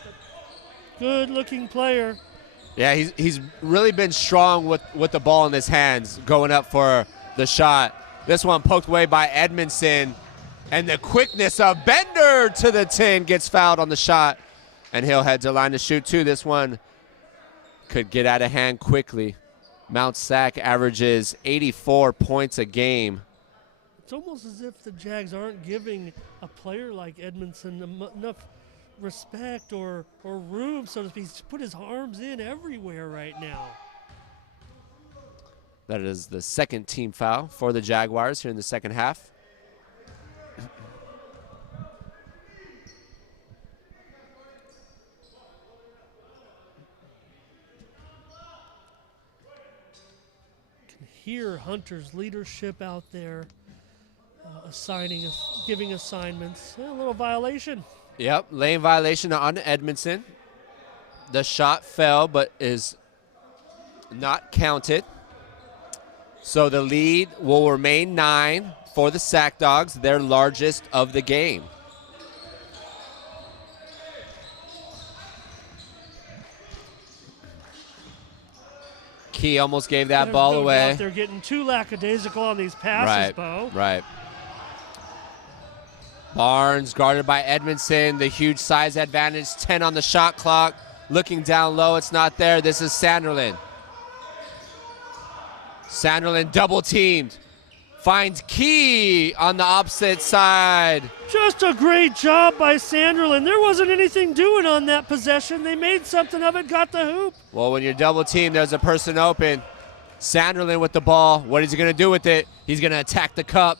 Good-looking player. Yeah, he's really been strong with the ball in his hands going up for the shot. This one poked away by Edmondson. And the quickness of Bender to the 10 gets fouled on the shot. And he'll head to the line to shoot 2. This one could get out of hand quickly. Mount Sac averages 84 points a game. It's almost as if the Jags aren't giving a player like Edmondson enough respect or room, so to speak. He's put his arms in everywhere right now. That is the second team foul for the Jaguars here in the second half. Hear Hunter's leadership out there, giving assignments. A little violation. Yep, lane violation on Edmondson. The shot fell, but is not counted. So the lead will remain 9 for the Sac Dogs, their largest of the game. Key almost gave that ball away. They're getting too lackadaisical on these passes, Bo. Right. Barnes guarded by Edmondson. The huge size advantage. 10 on the shot clock. Looking down low. It's not there. This is Sanderlin. Sanderlin double teamed. Finds Key on the opposite side. Just a great job by Sanderlin. There wasn't anything doing on that possession. They made something of it, got the hoop. Well, when you're double teamed, there's a person open. Sanderlin with the ball. What is he going to do with it? He's going to attack the cup.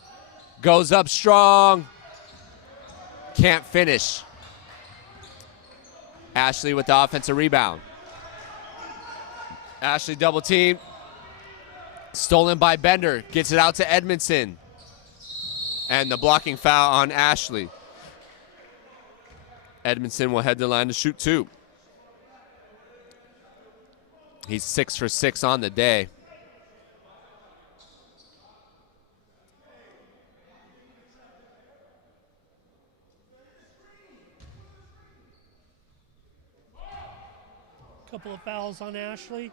Goes up strong. Can't finish. Ashley with the offensive rebound. Ashley double teamed. Stolen by Bender. Gets it out to Edmondson. And the blocking foul on Ashley. Edmondson will head to the line to shoot 2. He's 6 for 6 on the day. Couple of fouls on Ashley.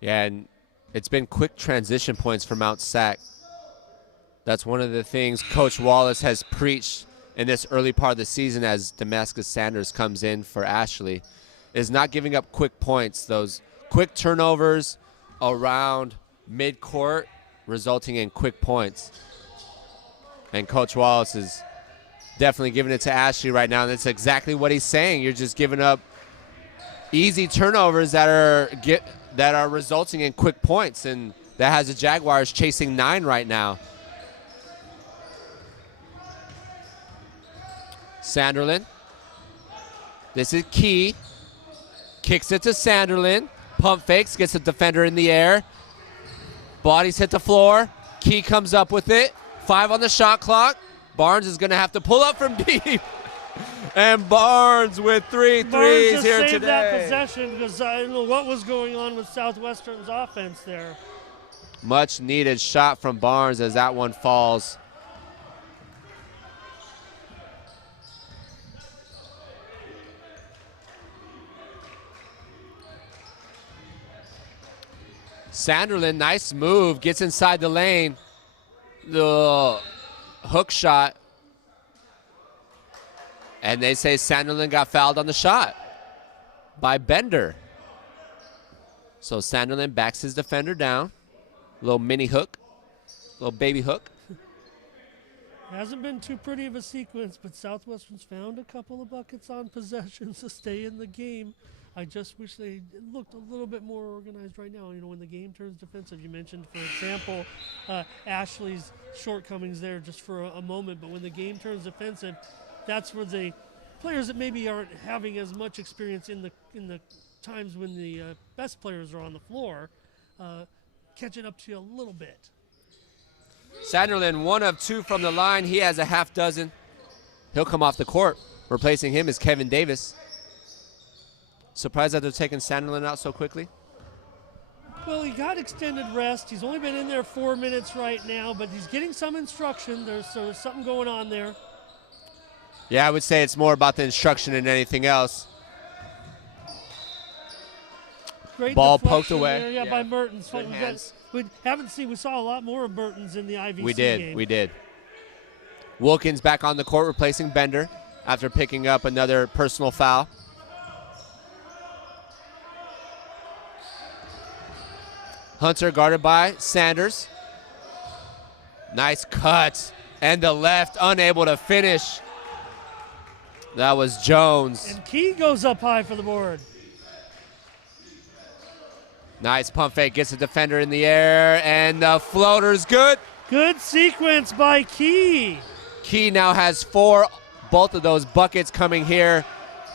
Yeah, and it's been quick transition points for Mount Sac. That's one of the things Coach Wallace has preached in this early part of the season as Damascus Sanders comes in for Ashley, is not giving up quick points. Those quick turnovers around midcourt resulting in quick points. And Coach Wallace is definitely giving it to Ashley right now, and that's exactly what he's saying. You're just giving up easy turnovers that are resulting in quick points, and that has the Jaguars chasing 9 right now. Sanderlin. This is Key. Kicks it to Sanderlin. Pump fakes, gets the defender in the air. Bodies hit the floor. Key comes up with it. 5 on the shot clock. Barnes is going to have to pull up from deep. And Barnes with 3 threes here saved today. That possession because I don't know what was going on with Southwestern's offense there. Much needed shot from Barnes as that one falls. Sanderlin, nice move, gets inside the lane. The hook shot. And they say Sanderlin got fouled on the shot by Bender. So Sanderlin backs his defender down. Little mini hook, little baby hook. Hasn't been too pretty of a sequence, but Southwestern's found a couple of buckets on possessions to stay in the game. I just wish they looked a little bit more organized right now. You know, when the game turns defensive, you mentioned, for example, Ashley's shortcomings there just for a moment. But when the game turns defensive, that's where the players that maybe aren't having as much experience in the times when the best players are on the floor, catching up to you a little bit. Sanderlin, 1 of 2 from the line. He has a half dozen. He'll come off the court. Replacing him is Kevin Davis. Surprised that they're taking Sanderlin out so quickly? Well, he got extended rest. He's only been in there 4 minutes right now, but he's getting some instruction. There's something going on there. Yeah, I would say it's more about the instruction than anything else. Great ball deflection poked away. there, yeah, by Mertens. We saw a lot more of Mertens in the IVC game. We did. Wilkins back on the court replacing Bender after picking up another personal foul. Hunter guarded by Sanders. Nice cut. And the left, unable to finish. That was Jones. And Key goes up high for the board. Nice pump fake, gets the defender in the air, and the floater's good. Good sequence by Key. Key now has 4, both of those buckets coming here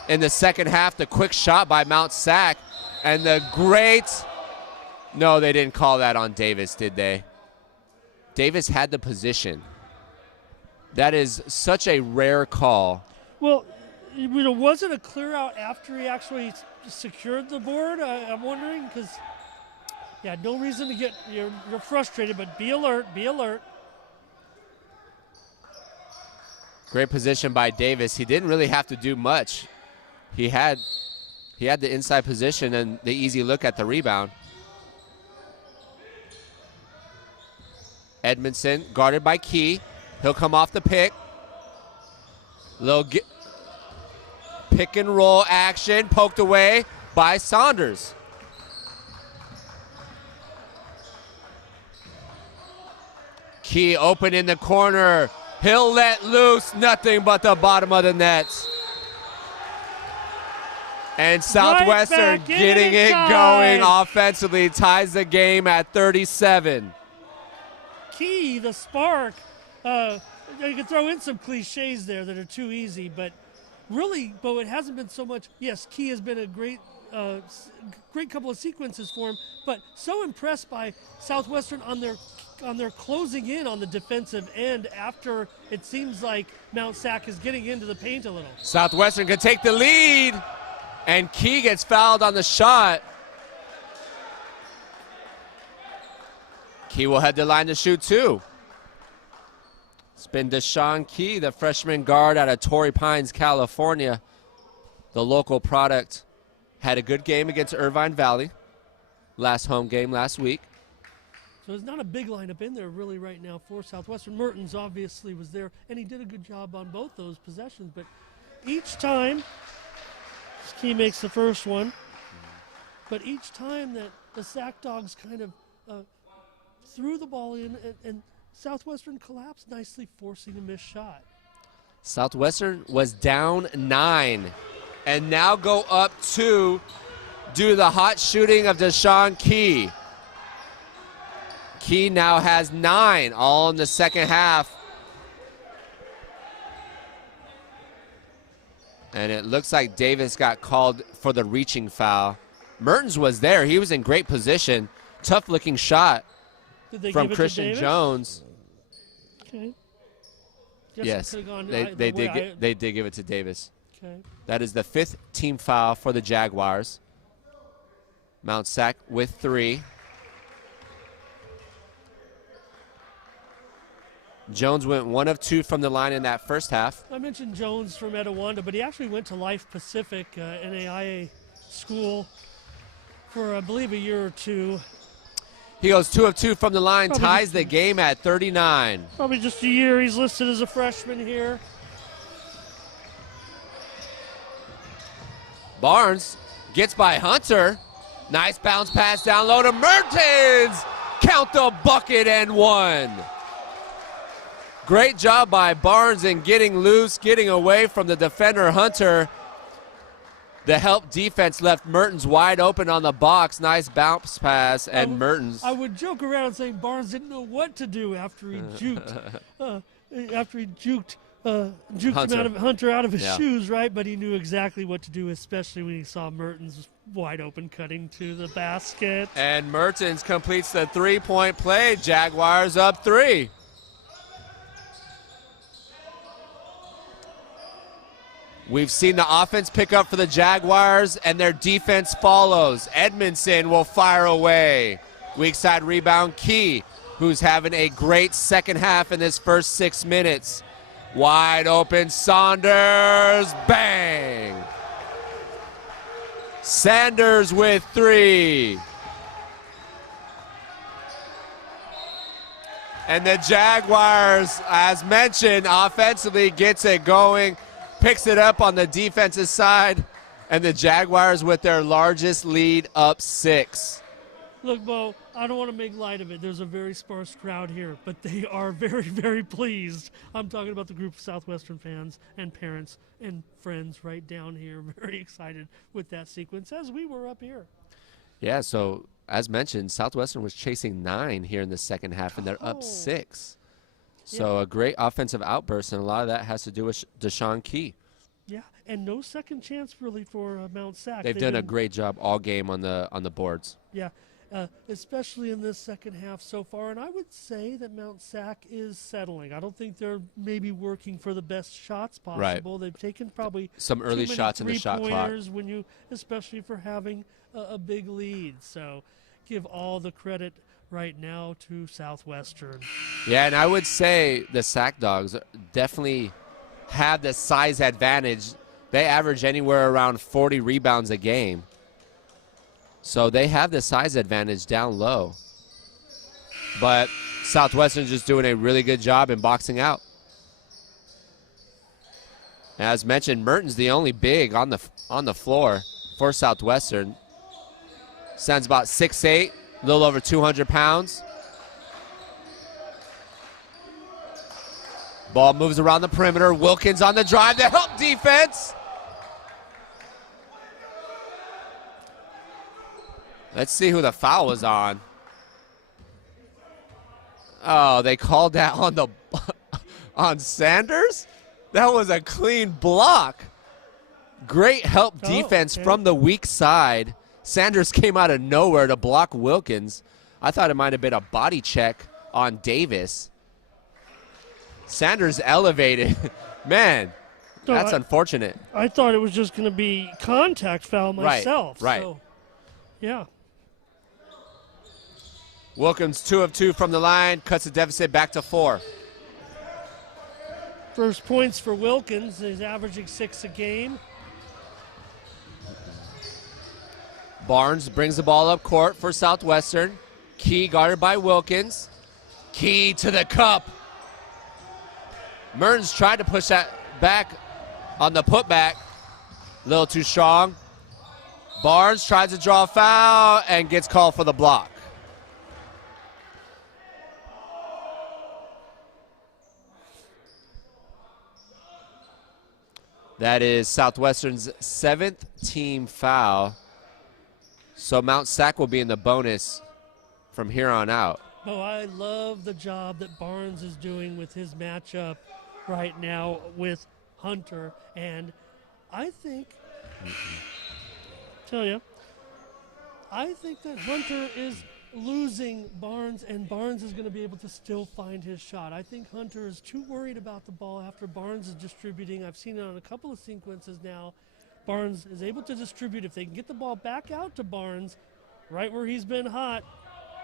in the second half. The quick shot by Mount Sac, and the great, no, they didn't call that on Davis, did they? Davis had the position. That is such a rare call. Well, was it a clear out after he actually secured the board? I'm wondering, because, yeah, no reason to get, you're frustrated, but be alert, be alert. Great position by Davis. He didn't really have to do much. He had the inside position and the easy look at the rebound. Edmondson guarded by Key. He'll come off the pick. Little pick and roll action, poked away by Saunders. Key open in the corner. He'll let loose, nothing but the bottom of the net. And Southwestern getting it going offensively, ties the game at 37. Key, the spark. You can throw in some cliches there that are too easy, but really, Bo, it hasn't been so much. Yes, Key has been a great couple of sequences for him, but so impressed by Southwestern on their closing in on the defensive end after it seems like Mount Sac is getting into the paint a little. Southwestern can take the lead, and Key gets fouled on the shot. Key will head the line to shoot 2. It's been Deshaun Key, the freshman guard out of Torrey Pines, California. The local product had a good game against Irvine Valley. Last home game last week. So there's not a big lineup in there really right now for Southwestern. Mertens obviously was there, and he did a good job on both those possessions. But each time, Key makes the first one, but each time that the Sac Dogs kind of threw the ball in and Southwestern collapsed nicely, forcing a missed shot. Southwestern was down 9 and now go up 2 due to the hot shooting of Deshaun Key. Key now has 9, all in the second half. And it looks like Davis got called for the reaching foul. Mertens was there. He was in great position. Tough looking shot from Christian Jones. Okay. Yes, they did give it to Davis. Okay. That is the 5th team foul for the Jaguars. Mount Sac with 3. Jones went 1 of 2 from the line in that first half. I mentioned Jones from Etiwanda, but he actually went to Life Pacific NAIA school for, I believe, a year or 2. He goes 2 of 2 from the line, ties the game at 39. Probably just a year. He's listed as a freshman here. Barnes gets by Hunter. Nice bounce pass down low to Mertens. Count the bucket and 1. Great job by Barnes in getting loose, getting away from the defender Hunter. The help defense left Mertens wide open on the box. Nice bounce pass, and Mertens. I would joke around saying Barnes didn't know what to do after he juked Hunter out of his shoes, right? But he knew exactly what to do, especially when he saw Mertens wide open cutting to the basket. And Mertens completes the three-point play. Jaguars up 3. We've seen the offense pick up for the Jaguars, and their defense follows. Edmondson will fire away. Weak side rebound, Key, who's having a great second half in this first 6 minutes. Wide open, Saunders, bang! Sanders with 3. And the Jaguars, as mentioned, offensively gets it going. Picks it up on the defensive side, and the Jaguars with their largest lead up 6. Look, Bo, I don't want to make light of it. There's a very sparse crowd here, but they are very, very pleased. I'm talking about the group of Southwestern fans and parents and friends right down here. Very excited with that sequence, as we were up here. Yeah, so as mentioned, Southwestern was chasing 9 here in the second half, and they're up 6. So a great offensive outburst, and a lot of that has to do with Deshaun Key. Yeah, and no second chance really for Mount Sac. They've done a great job all game on the boards. Yeah, especially in this second half so far. And I would say that Mount Sac is settling. I don't think they're maybe working for the best shots possible. Right. They've taken probably some early shots in the shot clock. When you, especially for having a big lead. So give all the credit right now to Southwestern. Yeah, and I would say the Sac Dogs definitely have the size advantage. They average anywhere around 40 rebounds a game. So they have the size advantage down low. But Southwestern's just doing a really good job in boxing out. As mentioned, Mertens the only big on the floor for Southwestern. Stands about 6'8", a little over 200 pounds. Ball moves around the perimeter. Wilkins on the drive. The help defense. Let's see who the foul was on. Oh, they called that on on Sanders? That was a clean block. Great help defense from the weak side. Sanders came out of nowhere to block Wilkins. I thought it might have been a body check on Davis. Sanders elevated. Man, that's unfortunate. I thought it was just going to be contact foul myself. Right. So, yeah. Wilkins 2 of 2 from the line, cuts the deficit back to 4. First points for Wilkins. He's averaging 6 a game. Barnes brings the ball up court for Southwestern. Key guarded by Wilkins. Key to the cup. Mertens tried to push that back on the putback. A little too strong. Barnes tries to draw a foul and gets called for the block. That is Southwestern's 7th team foul. So Mount Sac will be in the bonus from here on out. Oh, I love the job that Barnes is doing with his matchup right now with Hunter. And I think, I think that Hunter is losing Barnes, and Barnes is going to be able to still find his shot. I think Hunter is too worried about the ball after Barnes is distributing. I've seen it on a couple of sequences now. Barnes is able to distribute. If they can get the ball back out to Barnes, right where he's been hot,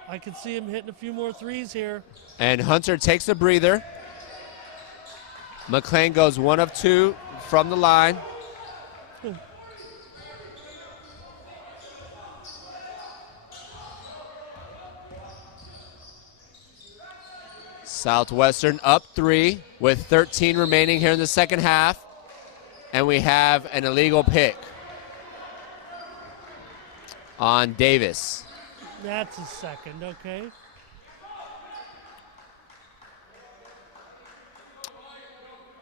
I could see him hitting a few more threes here. And Hunter takes a breather. McLean goes 1 of 2 from the line. Southwestern up 3 with 13 remaining here in the second half. And we have an illegal pick on Davis. That's a second, okay.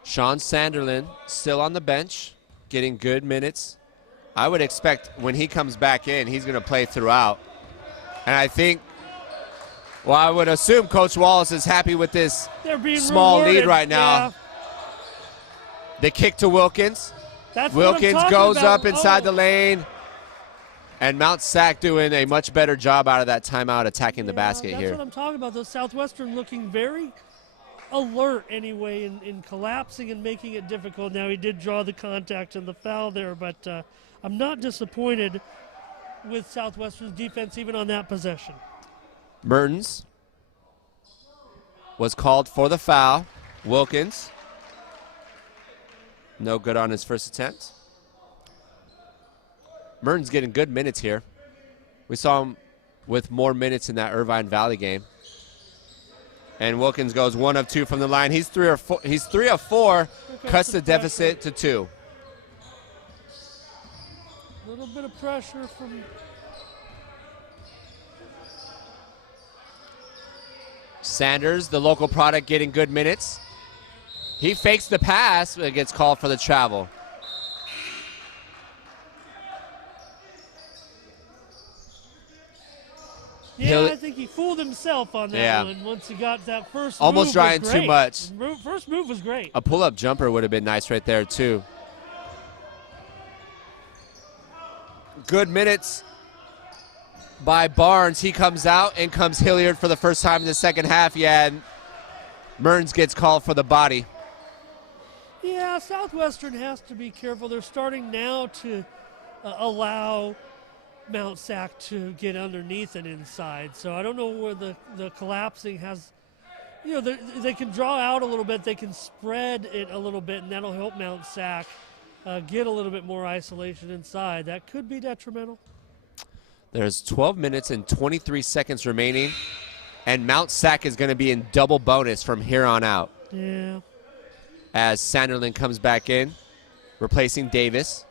Sean Sanderlin still on the bench, getting good minutes I would expect when he comes back in, he's going to play throughout. And I think, well, I would assume Coach Wallace is happy with this small lead right now. Yeah. The kick to Wilkins. That's what I'm Wilkins talking goes about. up inside the lane. And Mount Sac doing a much better job out of that timeout attacking the basket that's here. That's what I'm talking about. Those Southwestern looking very alert anyway in collapsing and making it difficult. Now he did draw the contact and the foul there, but I'm not disappointed with Southwestern's defense even on that possession. Mertens was called for the foul. Wilkins, no good on his first attempt. Mertens getting good minutes here. We saw him with more minutes in that Irvine Valley game. And Wilkins goes 1 of 2 from the line. He's 3 of 4, cuts the deficit to 2. A little bit of pressure from Sanders, the local product, getting good minutes. He fakes the pass, but gets called for the travel. Yeah, I think he fooled himself on that one once he got that first almost move. trying too much. First move was great. A pull-up jumper would have been nice right there, too. Good minutes by Barnes. He comes out, and comes Hilliard for the first time in the second half. Yeah, and Mertens gets called for the body. Yeah, Southwestern has to be careful. They're starting now to allow Mount Sac to get underneath and inside. So I don't know where the collapsing has, they can draw out a little bit. They can spread it a little bit, and that'll help Mount Sac get a little bit more isolation inside. That could be detrimental. There's 12 minutes and 23 seconds remaining, and Mount Sac is going to be in double bonus from here on out. Yeah. As Sanderlin comes back in, replacing Davis.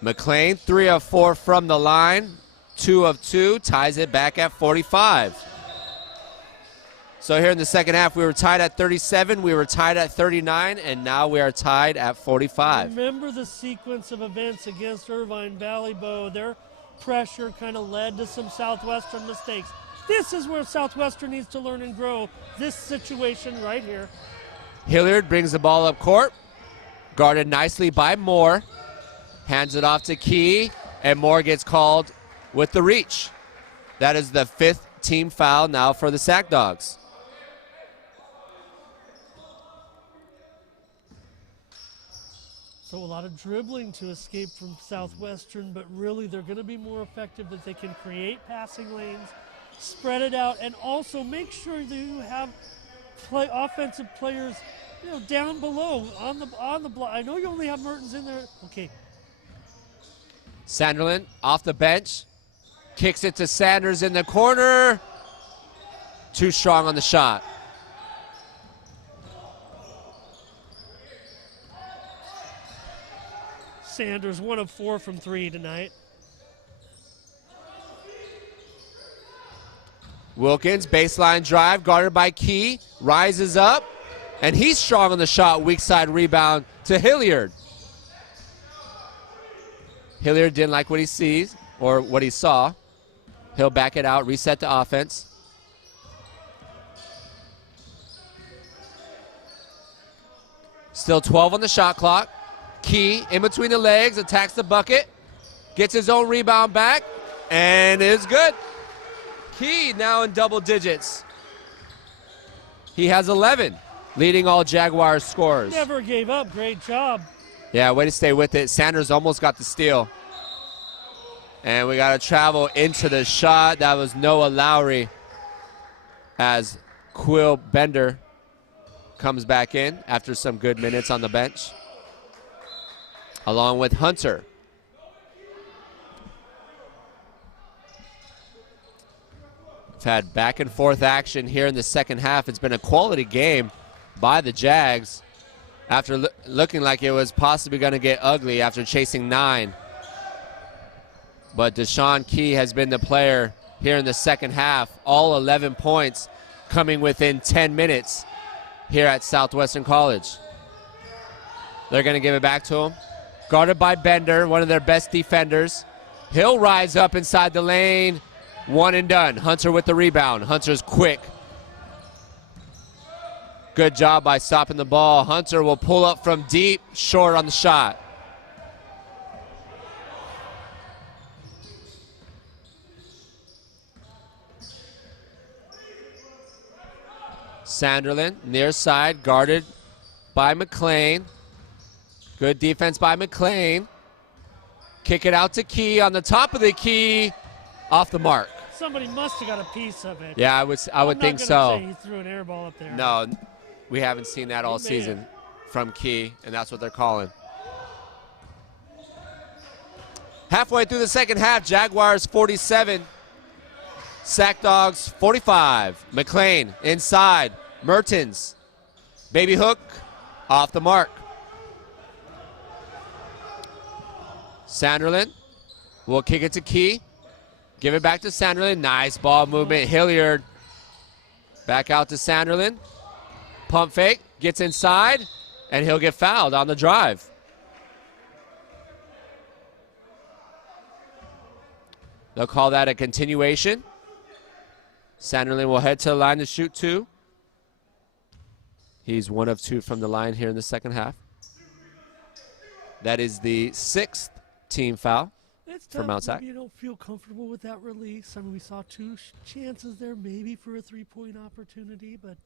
McLean, 3 of 4 from the line, 2 of 2, ties it back at 45. So here in the second half, we were tied at 37, we were tied at 39, and now we are tied at 45. Remember the sequence of events against Irvine Valley, Bo. Their pressure kind of led to some Southwestern mistakes. This is where Southwestern needs to learn and grow, this situation right here. Hilliard brings the ball up court, guarded nicely by Moore. Hands it off to Key, and Moore gets called with the reach. That is the 5th team foul now for the Sac Dogs. So a lot of dribbling to escape from Southwestern, but really they're going to be more effective if they can create passing lanes, spread it out, and also make sure that you have offensive players, down below on the block. I know you only have Mertens in there. Okay. Sanderlin off the bench, kicks it to Sanders in the corner. Too strong on the shot. Sanders 1 of 4 from 3 tonight. Wilkins, baseline drive, guarded by Key, rises up, and he's strong on the shot. Weak side rebound to Hilliard. Hilliard didn't like what he sees, or what he saw. He'll back it out, reset the offense. Still 12 on the shot clock. Key in between the legs, attacks the bucket, gets his own rebound back, and is good. Key now in double digits. He has 11, leading all Jaguars scorers. Never gave up. Great job. Yeah, way to stay with it. Sanders almost got the steal. And we got to travel into the shot. That was Noah Lowry as Quill Bender comes back in after some good minutes on the bench, along with Hunter. We've had back and forth action here in the second half. It's been a quality game by the Jags after looking like it was possibly going to get ugly after chasing 9. But Deshaun Key has been the player here in the second half. All 11 points coming within 10 minutes here at Southwestern College. They're going to give it back to him. Guarded by Bender, one of their best defenders. He'll rise up inside the lane. One and done. Hunter with the rebound. Hunter's quick. Good job by stopping the ball. Hunter will pull up from deep, short on the shot. Sanderlin, near side, guarded by McLean. Good defense by McLean. Kick it out to Key on the top of the key, off the mark. Somebody must have got a piece of it. Yeah, I would think so. Say he threw an air ball up there. No, we haven't seen that all season from Key, and that's what they're calling. Halfway through the second half, Jaguars 47, Sack Dogs 45. McLean inside, Mertens, baby hook, off the mark. Sanderlin will kick it to Key. Give it back to Sanderlin. Nice ball movement. Hilliard back out to Sanderlin. Pump fake. Gets inside. And he'll get fouled on the drive. They'll call that a continuation. Sanderlin will head to the line to shoot two. He's 1 of 2 from the line here in the second half. That is the 6th team foul for Mount Sac. You don't feel comfortable with that release. I mean, we saw 2 chances there maybe for a 3-point opportunity, but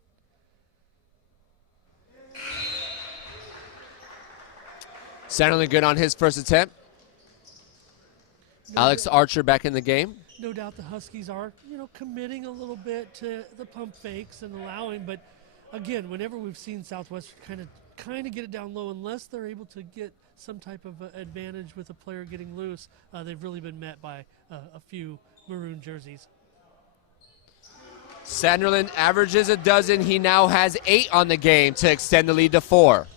Sanderlin good on his first attempt. Alex Archer back in the game. No doubt the Huskies are, committing a little bit to the pump fakes and allowing, but again, whenever we've seen Southwestern kind of get it down low, unless they're able to get some type of advantage with a player getting loose, they've really been met by a few maroon jerseys. Sanderlin averages a dozen. He now has 8 on the game to extend the lead to 4.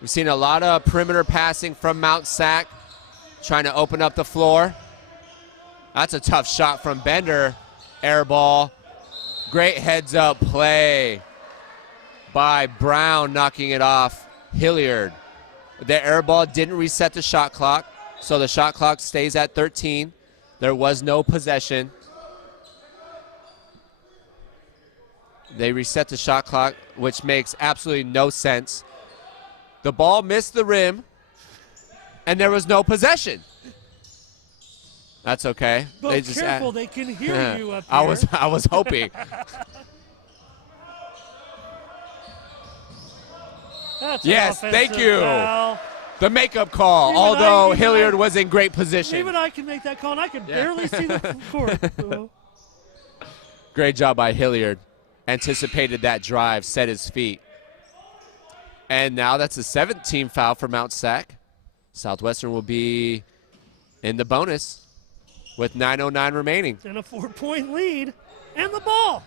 We've seen a lot of perimeter passing from Mount Sac, trying to open up the floor. That's a tough shot from Bender. Air ball. Great heads-up play by Brown, knocking it off Hilliard. The air ball didn't reset the shot clock, so the shot clock stays at 13. There was no possession. They reset the shot clock, which makes absolutely no sense. The ball missed the rim, and there was no possession. That's okay. But they just careful, they can hear you up here. I was hoping. Yes, thank you. Foul. The makeup call, although Hilliard was in great position. Even I can make that call, and I could barely see the court. So. Great job by Hilliard. Anticipated that drive, set his feet. And now that's a 7th team foul for Mount Sac. Southwestern will be in the bonus with 9:09 remaining. And a 4-point lead, and the ball.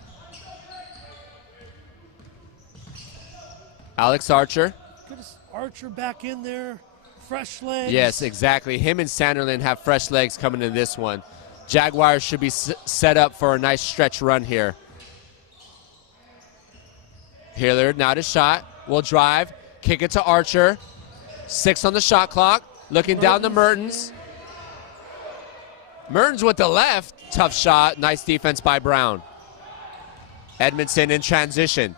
Alex Archer. Good Archer back in there, fresh legs. Yes, exactly. Him and Sanderlin have fresh legs coming in this one. Jaguars should be set up for a nice stretch run here. Hilliard, now to shot. Will drive, kick it to Archer. 6 on the shot clock. Looking down to Mertens. Mertens with the left. Tough shot. Nice defense by Brown. Edmondson in transition.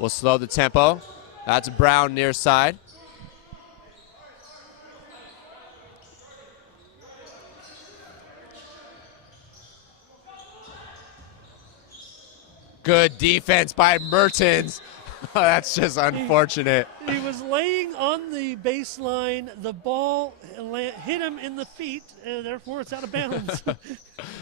We'll slow the tempo. That's Brown near side. Good defense by Mertens. That's just unfortunate. He was laying on the baseline. The ball hit him in the feet, and therefore it's out of bounds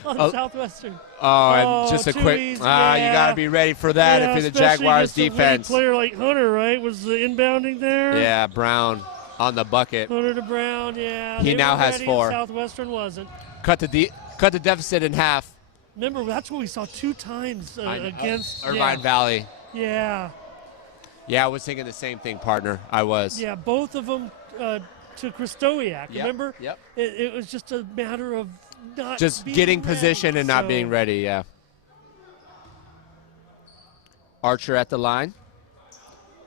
on Southwestern. And just a quick, you got to be ready for that if you're the Jaguars defense. A player like Hunter, right, was the inbounding there. Yeah, Brown on the bucket. Hunter to Brown, yeah. He now has 4. Southwestern wasn't. Cut the deficit in half. Remember, that's what we saw 2 times against Irvine Valley. Yeah. Yeah, I was thinking the same thing, partner. I was. Yeah, both of them to Christowiak. Yep, Remember? yep. It was just a matter of not Just being getting ready. position and not So, being ready, yeah. Archer at the line.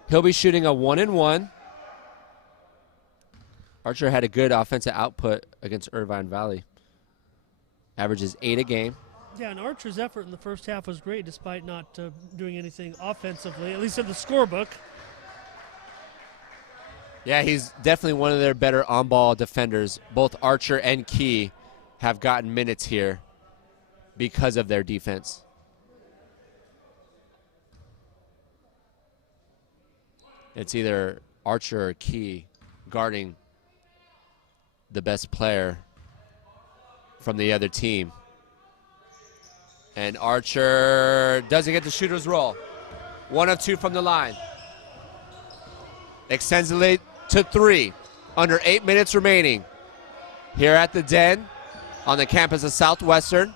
He'll be shooting a 1-and-1. Archer had a good offensive output against Irvine Valley. Averages 8 a game. Yeah, and Archer's effort in the first half was great despite not doing anything offensively, at least in the scorebook. Yeah, he's definitely one of their better on-ball defenders. Both Archer and Key have gotten minutes here because of their defense. It's either Archer or Key guarding the best player from the other team. And Archer doesn't get the shooter's roll. 1 of 2 from the line. Extends the lead to 3. Under 8 minutes remaining. Here at the Den on the campus of Southwestern.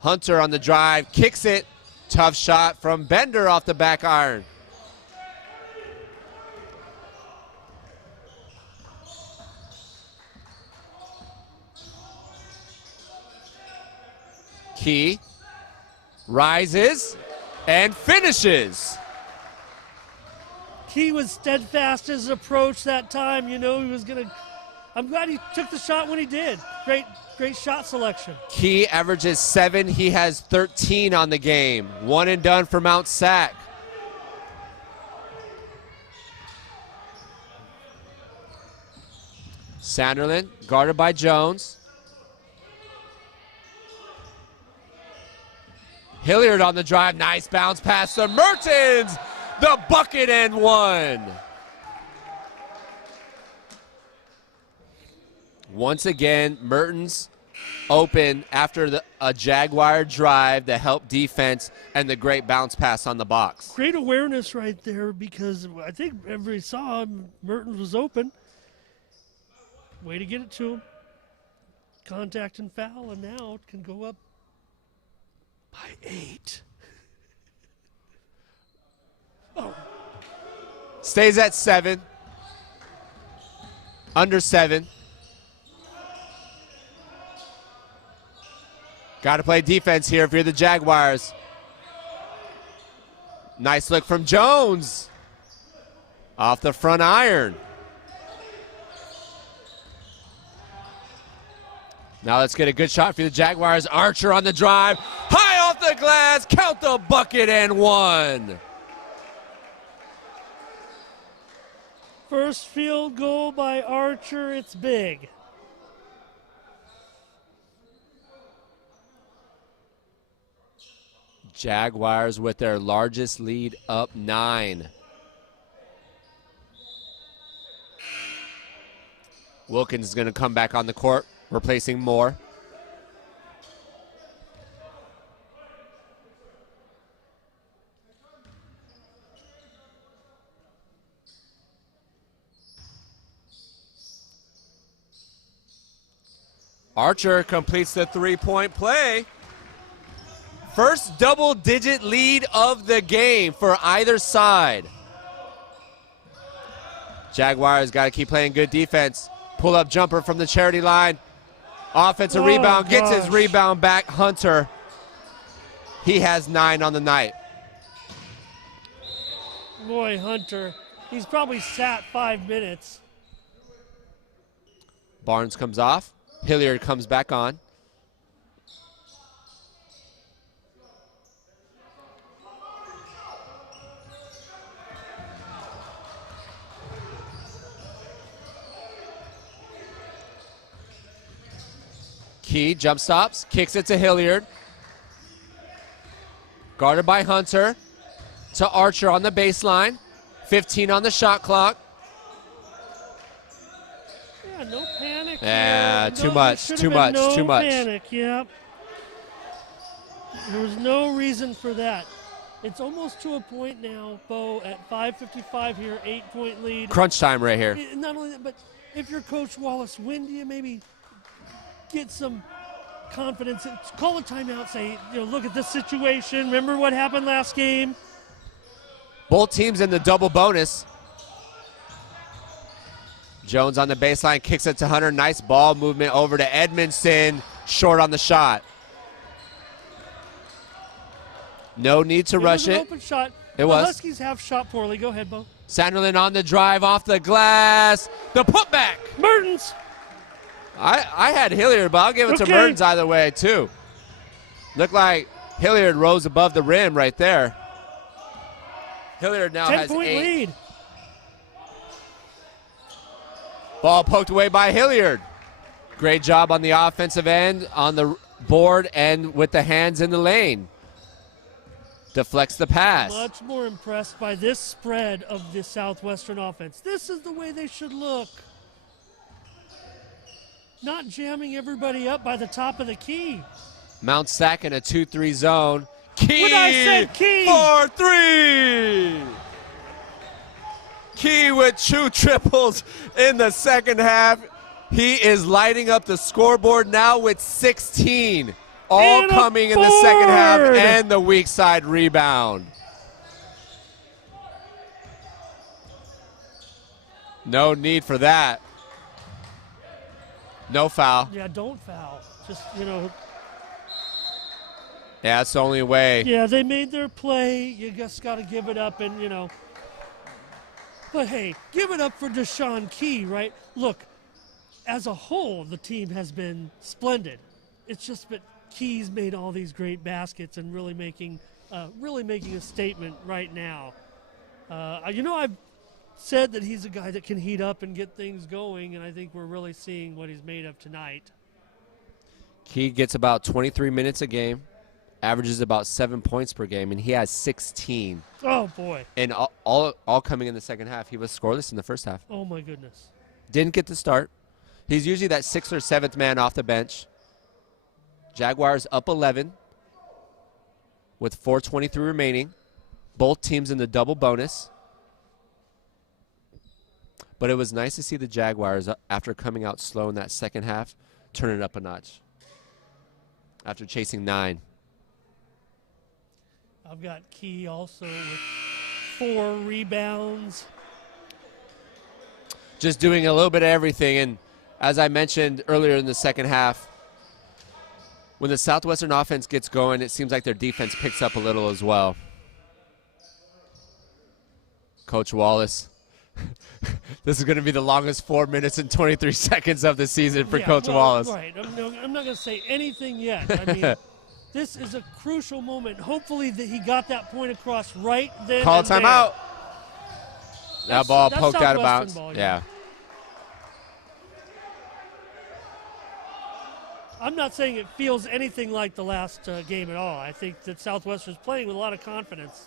Hunter on the drive, kicks it. Tough shot from Bender off the back iron. Key rises and finishes. Key was steadfast in his approach that time. You know, he was going to. I'm glad he took the shot when he did. Great shot selection. Key averages 7. He has 13 on the game. 1 and done for Mount Sac. Sanderlin guarded by Jones. Hilliard on the drive. Nice bounce pass to Mertens. The bucket and 1. Once again, Mertens open after a Jaguar drive, the help defense, and the great bounce pass on the box. Great awareness right there because I think everybody saw Mertens was open. Way to get it to him. Contact and foul, and now it can go up by 8. Oh. Stays at 7. Under 7. Got to play defense here if you're the Jaguars. Nice look from Jones. Off the front iron. Now let's get a good shot for the Jaguars. Archer on the drive. High off the glass. Count the bucket and 1. First field goal by Archer. It's big. Jaguars with their largest lead up 9. Wilkins is going to come back on the court, replacing Moore. Archer completes the 3-point play. First double-digit lead of the game for either side. Jaguars got to keep playing good defense. Pull-up jumper from the charity line. Offensive rebound, gets his rebound back. Hunter, he has 9 on the night. Boy, Hunter, he's probably sat 5 minutes. Barnes comes off. Hilliard comes back on. Key jump stops, kicks it to Hilliard. Guarded by Hunter. To Archer on the baseline. 15 on the shot clock. Yeah, no panic. Yeah, too much. No panic, yep. There was no reason for that. It's almost to a point now, Bo, at 5:55 here, 8-point lead. Crunch time right here. Not only that, but if you're Coach Wallace, when do you maybe get some confidence? Call a timeout, say, look at this situation. Remember what happened last game? Both teams in the double bonus. Jones on the baseline, kicks it to Hunter. Nice ball movement over to Edmondson. Short on the shot. No need to rush it. it. Open shot. It was. The Huskies have shot poorly. Go ahead, Bo. Sanderlin on the drive off the glass. The putback. Mertens. I had Hilliard, but I'll give it to Mertens either way, too. Looked like Hilliard rose above the rim right there. Hilliard now has 10-point 8. lead. Ball poked away by Hilliard. Great job on the offensive end, on the board, and with the hands in the lane. Deflects the pass. Much more impressed by this spread of the Southwestern offense. This is the way they should look. Not jamming everybody up by the top of the key. Mount Sac in a 2-3 zone. Key! When I said key! 4-3! Key with 2 triples in the second half. He is lighting up the scoreboard now with 16. All and coming in the second half, and the weak side rebound. No need for that. No foul. Yeah, don't foul. Just, Yeah, that's the only way. Yeah, they made their play. You just got to give it up and, But, hey, give it up for Deshaun Key, right? Look, as a whole, the team has been splendid. It's just that Key's made all these great baskets and really making a statement right now. I've said that he's a guy that can heat up and get things going, and I think we're really seeing what he's made of tonight. Key gets about 23 minutes a game, averages about 7 points per game, and he has 16. Oh, boy. And all coming in the second half. He was scoreless in the first half. Oh, my goodness. Didn't get the start. He's usually that 6th or 7th man off the bench. Jaguars up 11 with 4:23 remaining. Both teams in the double bonus. But it was nice to see the Jaguars, after coming out slow in that second half, turn it up a notch after chasing 9. I've got Key also with 4 rebounds. Just doing a little bit of everything. And as I mentioned earlier in the second half, when the Southwestern offense gets going, it seems like their defense picks up a little as well. Coach Wallace. This is going to be the longest 4 minutes and 23 seconds of the season for Coach Wallace. Right. I'm not going to say anything yet. I mean, this is a crucial moment. Hopefully that he got that point across right then. Call and timeout. That ball that's poked out of Southwestern bounds. ball, Yeah. I'm not saying it feels anything like the last game at all. I think that Southwestern's playing with a lot of confidence.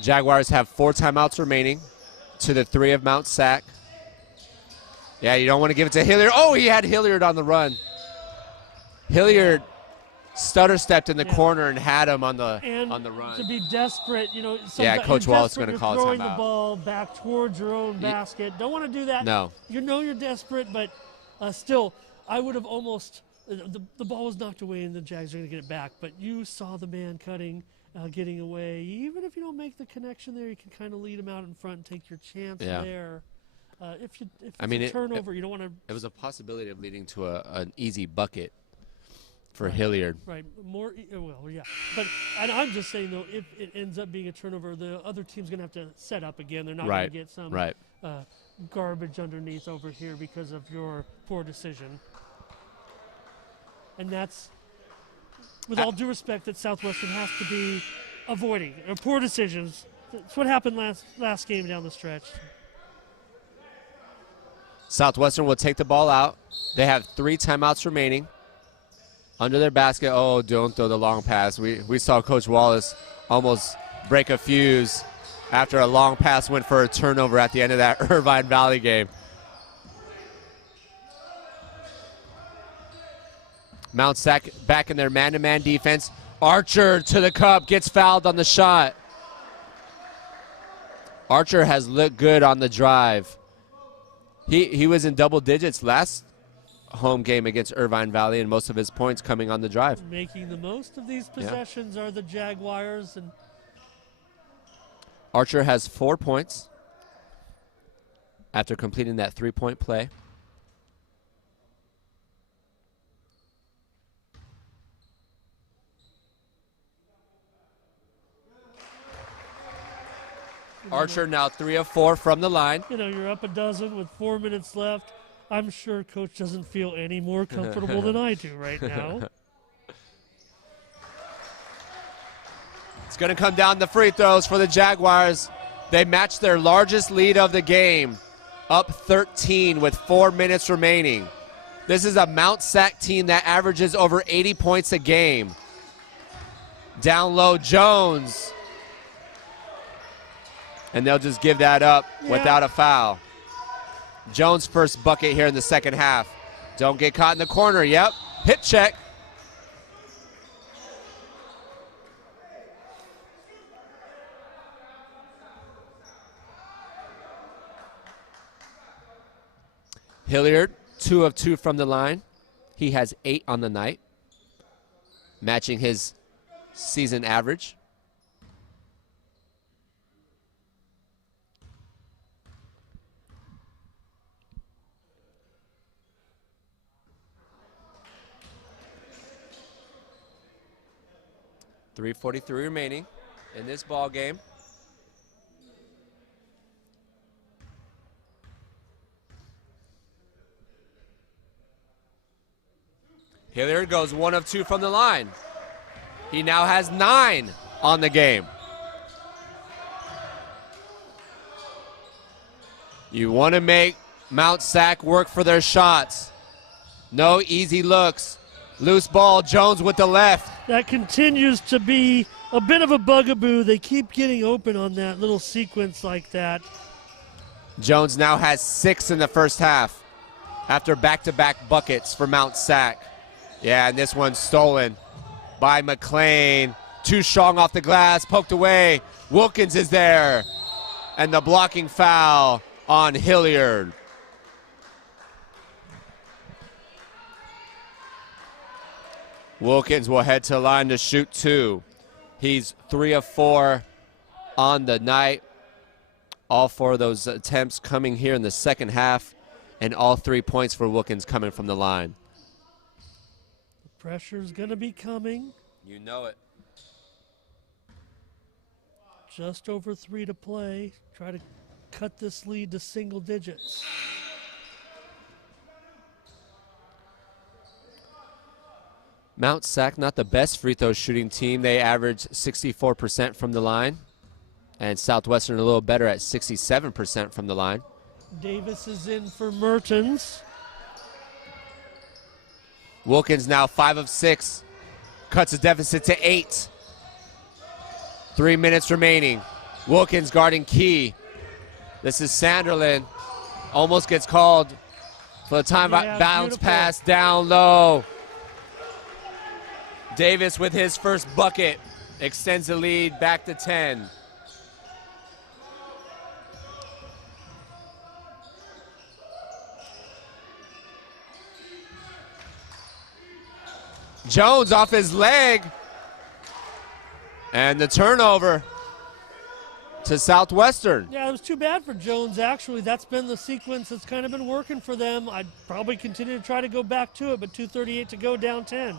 Jaguars have 4 timeouts remaining to the 3 of Mount Sac. Yeah, you don't want to give it to Hilliard. Oh, he had Hilliard on the run. Hilliard stutter stepped in the corner and had him on the run. To be desperate, Coach Wallace is going to call a throwing timeout. the ball back towards your own basket. Don't want to do that. No. You're desperate, but still, I would have almost the ball was knocked away and the Jags are going to get it back. But you saw the man cutting, getting away. Even if you don't make the connection there, you can kind of lead him out in front and take your chance there. If it's a turnover, you don't want to. It was a possibility of leading to an easy bucket for Hilliard. Right. But I'm just saying, though, if it ends up being a turnover, the other team's going to have to set up again. They're not going to get some garbage underneath over here because of your poor decision. And that's, with all due respect, that Southwestern has to be avoiding poor decisions. That's what happened last game down the stretch. Southwestern will take the ball out. They have 3 timeouts remaining. Under their basket. Oh, don't throw the long pass. We saw Coach Wallace almost break a fuse after a long pass went for a turnover at the end of that Irvine Valley game. Mount Sac back in their man-to-man defense. Archer to the cup, gets fouled on the shot. Archer has looked good on the drive. He was in double digits last home game against Irvine Valley, and most of his points coming on the drive. Making the most of these possessions are the Jaguars. And Archer has 4 points after completing that 3-point play. Archer now 3 of 4 from the line. You know, you're up a dozen with 4 minutes left. I'm sure Coach doesn't feel any more comfortable than I do right now. It's going to come down to free throws for the Jaguars. They matched their largest lead of the game, up 13 with 4 minutes remaining. This is a Mount Sac team that averages over 80 points a game. Down low, Jones. And they'll just give that up without a foul. Jones' first bucket here in the second half. Don't get caught in the corner. Yep, hip check. Hilliard, 2 of 2 from the line. He has 8 on the night, matching his season average. .343 remaining in this ball game. Hilliard goes 1 of 2 from the line. He now has 9 on the game. You want to make Mount Sac work for their shots. No easy looks. Loose ball, Jones with the left. That continues to be a bit of a bugaboo. They keep getting open on that little sequence like that. Jones now has 6 in the first half after back-to-back buckets for Mount Sac. Yeah, and this one's stolen by McLean. Too strong off the glass, poked away. Wilkins is there. And the blocking foul on Hilliard. Wilkins will head to the line to shoot 2. He's 3 of 4 on the night. All 4 of those attempts coming here in the second half, and all 3 points for Wilkins coming from the line. Pressure's going to be coming. You know it. Just over 3 to play. Try to cut this lead to single digits. Mount Sac, not the best free throw shooting team. They average 64% from the line. And Southwestern a little better at 67% from the line. Davis is in for Mertens. Wilkins now 5 of 6. Cuts the deficit to 8. 3 minutes remaining. Wilkins guarding Key. This is Sanderlin. Almost gets called for the time bounce pass down low. Davis with his first bucket extends the lead back to 10. Jones off his leg. And the turnover to Southwestern. Yeah, it was too bad for Jones, actually. That's been the sequence that's kind of been working for them. I'd probably continue to try to go back to it, but 2:38 to go, down 10.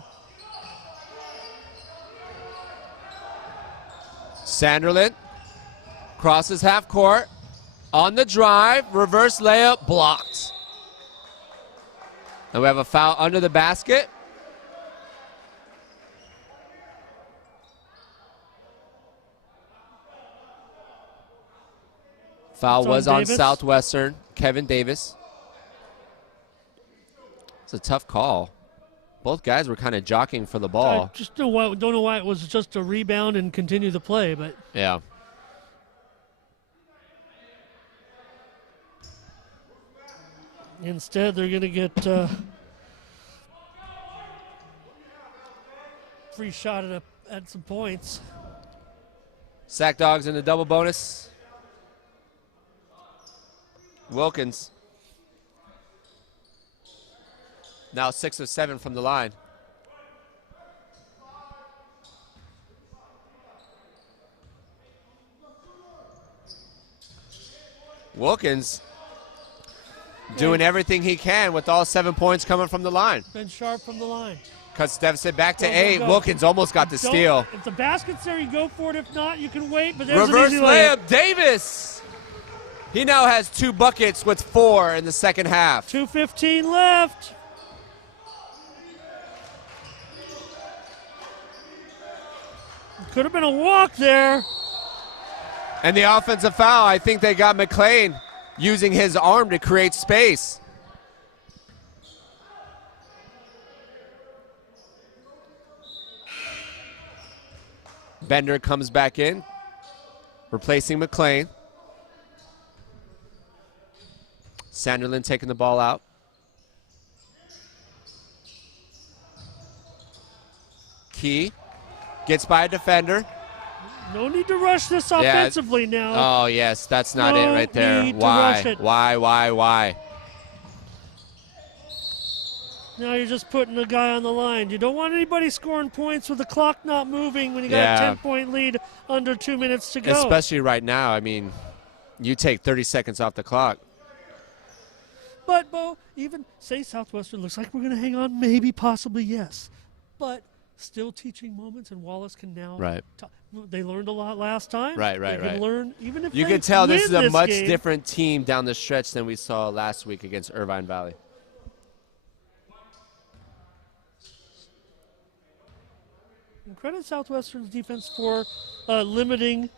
Sanderlin crosses half court. On the drive, reverse layup, blocked. And we have a foul under the basket. Foul was on Southwestern, Kevin Davis. It's a tough call. Both guys were kind of jockeying for the ball. I just don't know why it was just a rebound and continue the play, but yeah. Instead, they're going to get free shot at some points. Sac Dogs in the double bonus. Wilkins. Now 6 of 7 from the line. Wilkins doing everything he can with all 7 points coming from the line. Been sharp from the line. Cuts deficit back to Go, 8. go. Wilkins almost got the steal. If the basket's there, you go for it. If not, you can wait. But there's Reverse an easy layup. Davis. He now has 2 buckets with 4 in the second half. 2:15 left. Could have been a walk there. And the offensive foul, I think they got McClain using his arm to create space. Bender comes back in, replacing McClain. Sanderlin taking the ball out. Key gets by a defender. No need to rush this offensively now. Oh, yes, that's not it right there. Need to rush it. Why? Now you're just putting the guy on the line. You don't want anybody scoring points with the clock not moving when you got a 10-point lead under 2 minutes to go. Especially right now. I mean, you take 30 seconds off the clock. But, Bo, even say Southwestern looks like we're going to hang on, maybe, possibly, yes. But still teaching moments, and Wallace can now. Right. They learned a lot last time. Right. They can learn, even if you they can tell this win is a much game. different team down the stretch than we saw last week against Irvine Valley. And credit Southwestern's defense for limiting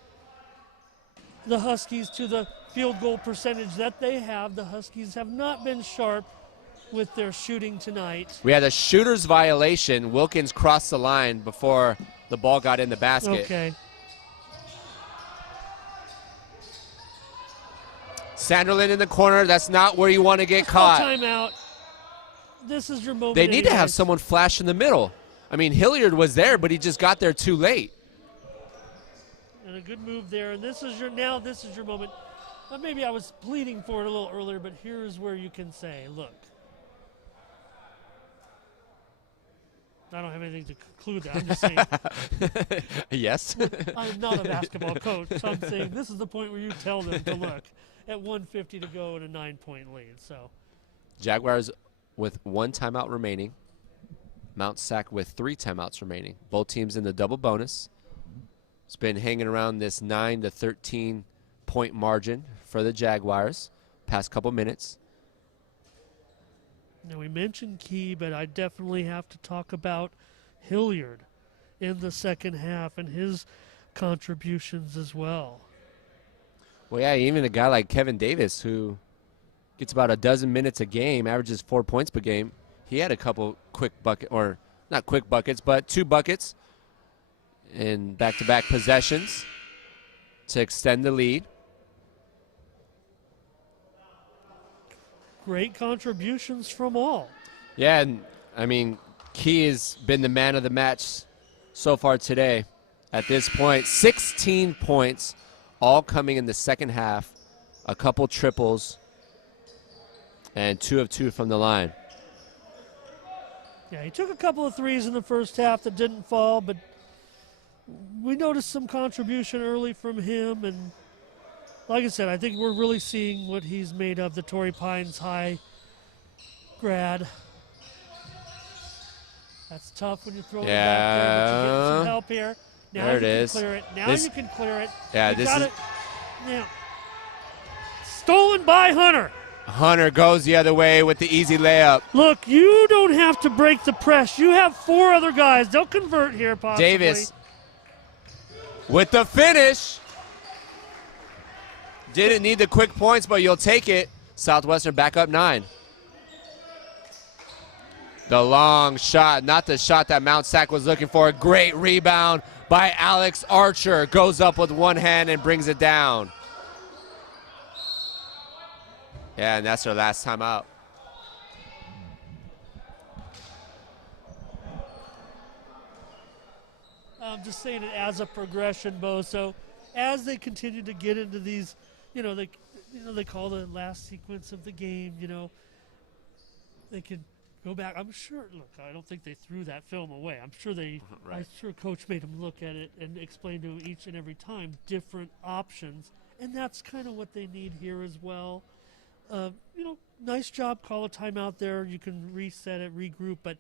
the Huskies to the field goal percentage that they have. The Huskies have not been sharp with their shooting tonight. We had a shooter's violation. Wilkins crossed the line before the ball got in the basket. Okay. Sanderlin in the corner. That's not where you want to get caught. Timeout. This is your moment. They need to have someone flash in the middle. I mean, Hilliard was there, but he just got there too late. And a good move there. And this is your moment. Maybe I was pleading for it a little earlier, but here's where you can say, look. I don't have anything to conclude that. I'm just saying. Yes. I'm not a basketball coach, so I'm saying this is the point where you tell them to look at 1:50 to go in a 9-point lead. So, Jaguars with 1 timeout remaining. Mount Sac with 3 timeouts remaining. Both teams in the double bonus. It's been hanging around this 9 to 13 point margin for the Jaguars past couple minutes. Now, we mentioned Key, but I definitely have to talk about Hilliard in the second half and his contributions as well. Well, yeah, even a guy like Kevin Davis, who gets about a dozen minutes a game, averages 4 points per game. He had a couple quick or not quick buckets, but 2 buckets in back-to-back possessions to extend the lead. Great contributions from all. Yeah, and I mean, Key has been the man of the match so far today. At this point, 16 points, all coming in the second half. A couple triples, and 2 of 2 from the line. Yeah, he took a couple of threes in the first half that didn't fall, but we noticed some contribution early from him. And like I said, I think we're really seeing what he's made of, the Torrey Pines High grad. That's tough when you're throwing it back there, but you're getting some help here. Now there you it can is. clear it. Now This- you can clear it. Yeah, You this got is. it. Now, stolen by Hunter. Hunter goes the other way with the easy layup. Look, you don't have to break the press. You have 4 other guys. They'll convert here, possibly. Davis with the finish. Didn't need the quick points, but you'll take it. Southwestern back up 9. The long shot, not the shot that Mount Sac was looking for. Great rebound by Alex Archer. Goes up with one hand and brings it down. Yeah, and that's their last time out. I'm just saying it as a progression, Bo. So as they continue to get into these, they call the last sequence of the game, they can go back. I'm sure, look, I don't think they threw that film away. I'm sure I'm sure Coach made them look at it and explain to each and every time different options and that's kind of what they need here as well. Nice job, call a timeout there. You can reset it, regroup, but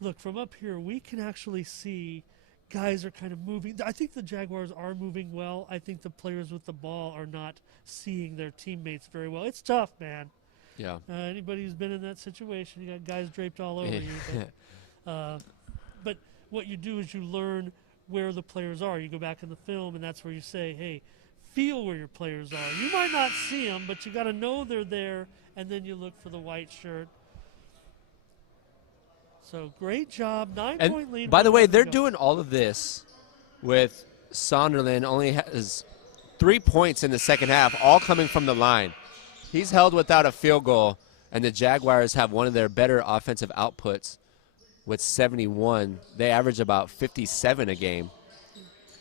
look, from up here, we can actually see guys are kind of moving. I think the Jaguars are moving well. I think the players with the ball are not seeing their teammates very well. It's tough, man. Yeah. Anybody who's been in that situation, you got guys draped all over you. But what you do is you learn where the players are. You go back in the film, and that's where you say, hey, feel where your players are. You might not see them, but you got to know they're there, and then you look for the white shirt. So great job, 9-point lead. By the way, they're doing all of this with Sonderland only has 3 points in the second half, all coming from the line. He's held without a field goal, and the Jaguars have one of their better offensive outputs with 71. They average about 57 a game.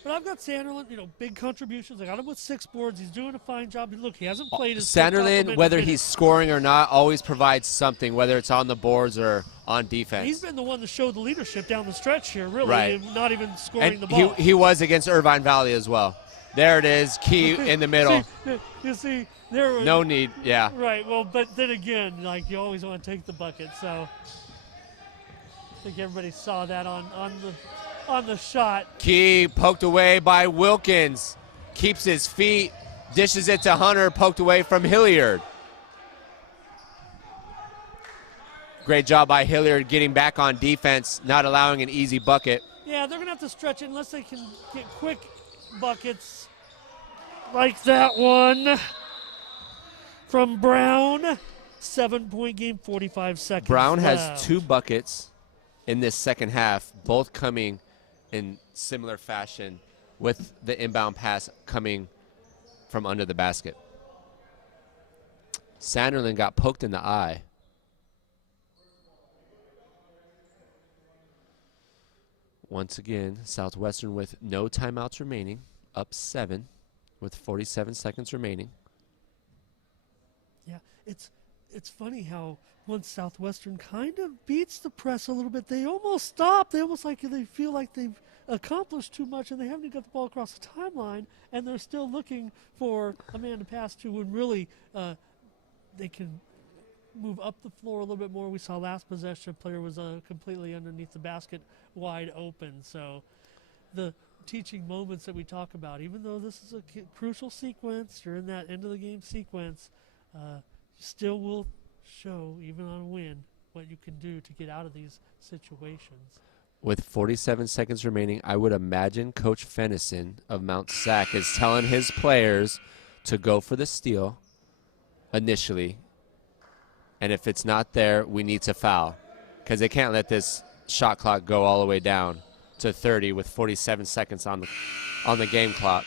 But I've got Sanderlin, big contributions. I got him with 6 boards. He's doing a fine job. Look, he hasn't played his Sanderlin, whether he's scoring or not, always provides something, whether it's on the boards or on defense. He's been the one to show the leadership down the stretch here, really, right. Not even scoring and the ball. He was against Irvine Valley as well. There it is, Key in the middle. You see, there. No need, yeah. Right, well, but then again, you always want to take the bucket, so I think everybody saw that on the shot. Key poked away by Wilkins. Keeps his feet, dishes it to Hunter, poked away from Hilliard. Great job by Hilliard getting back on defense, not allowing an easy bucket. Yeah, they're going to have to stretch it unless they can get quick buckets like that one from Brown. 7-point game, 45 seconds Brown left. has 2 buckets in this second half, both coming in similar fashion with the inbound pass coming from under the basket. Sanderlin got poked in the eye. Once again, Southwestern with no timeouts remaining, up 7 with 47 seconds remaining. Yeah, it's funny how once Southwestern kind of beats the press a little bit, they almost stop. They almost they feel like they've accomplished too much and they haven't got the ball across the timeline, and they're still looking for a man to pass to when really they can move up the floor a little bit more. We saw last possession, player was completely underneath the basket, wide open. So the teaching moments that we talk about, even though this is a crucial sequence, you're in that end of the game sequence, still will show, even on a win, what you can do to get out of these situations. With 47 seconds remaining, I would imagine Coach Fennison of Mount Sac is telling his players to go for the steal initially. And if it's not there, we need to foul, because they can't let this shot clock go all the way down to 30 with 47 seconds on the game clock.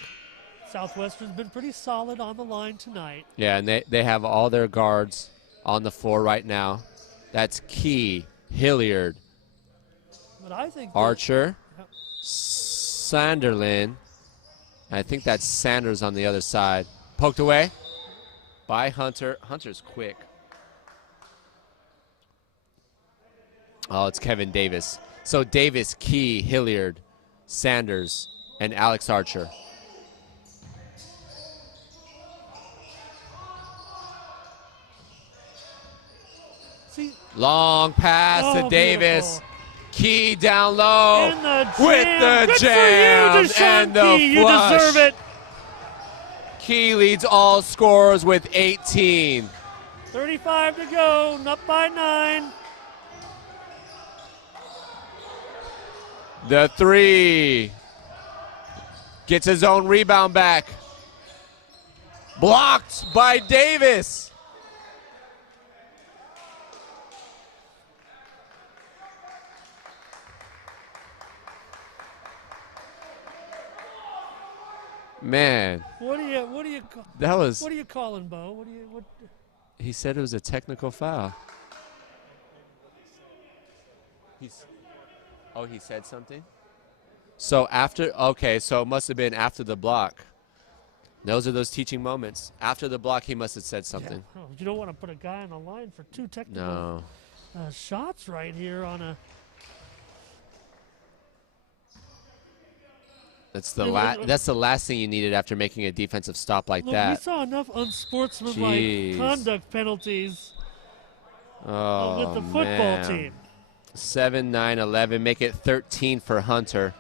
Southwestern's been pretty solid on the line tonight. Yeah, and they have all their guards on the floor right now. That's Key, Hilliard, but I think Archer, Sanderlin. I think that's Sanders on the other side. Poked away by Hunter. Hunter's quick. Oh, it's Kevin Davis. So Davis, Key, Hilliard, Sanders, and Alex Archer. See, long pass to Davis. Beautiful. Key down low with the Good jam for you, and the Key. flush. You deserve it. Key leads all scorers with 18. 35 to go, up by 9. The 3. Gets his own rebound back. Blocked by Davis. Man. What do you That was. What are you calling, Bo? He said it was a technical foul. He said something? So so it must have been after the block. Those are those teaching moments. After the block, he must have said something. Yeah. Oh, you don't want to put a guy on the line for 2 technical shots right here on a. That's the last thing you needed after making a defensive stop like Look, that. we saw enough unsportsmanlike conduct penalties with the football team. 7, 9, 11. Make it 13 for Hunter.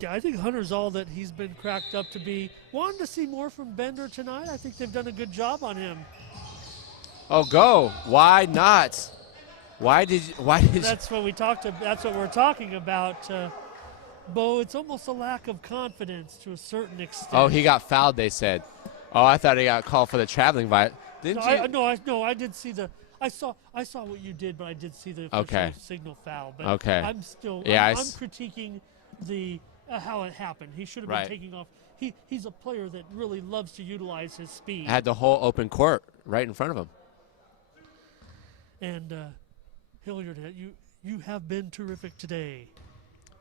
Yeah, I think Hunter's all that he's been cracked up to be. Wanted to see more from Bender tonight. I think they've done a good job on him. Oh, go. Why not? Why did That's what we talked about. That's what we're talking about, Bo. It's almost a lack of confidence to a certain extent. Oh, he got fouled, they said. Oh, I thought he got called for the traveling violation. No, I did see the. I saw what you did, but I did see the official signal foul. But okay. I'm still. Yeah, I'm critiquing the how it happened. He should have been taking off. He's a player that really loves to utilize his speed. Had the whole open court right in front of him. And Hilliard, you have been terrific today.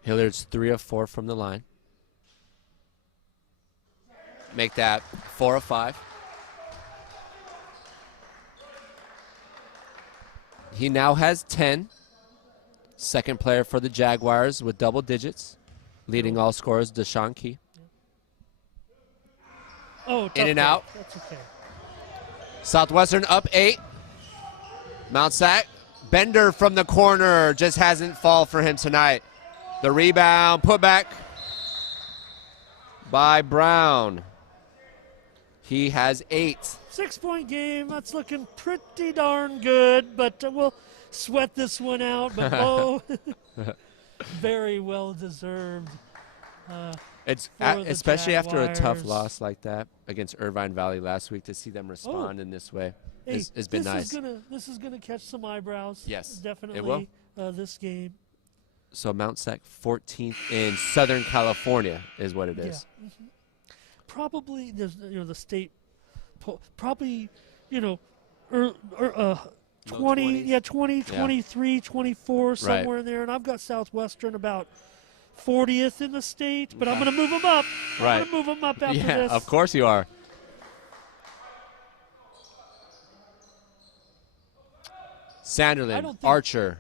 Hilliard's 3 of 4 from the line. Make that 4 of 5. He now has 10. Second player for the Jaguars with double digits. Leading all scorers, Deshaun Key. Oh, in and out. That's okay. Southwestern up 8. Mount Sac. Bender from the corner. Just hasn't fall for him tonight. The rebound, put back by Brown. He has 8. 6-point game. That's looking pretty darn good, but we'll sweat this one out. But Bo, very well deserved. It's especially after a tough loss like that against Irvine Valley last week, to see them respond in this way has been nice. This is gonna catch some eyebrows. Yes, definitely. it will. This game. So Mount Sac 14th in Southern California is what it is. Yeah. Mm-hmm. Probably there's the state. Probably 20, 23, 24, somewhere in there. And I've got Southwestern about 40th in the state, but I'm going to move them up. I'm going to move them up after this. Yeah, of course you are. Sanderlin, Archer,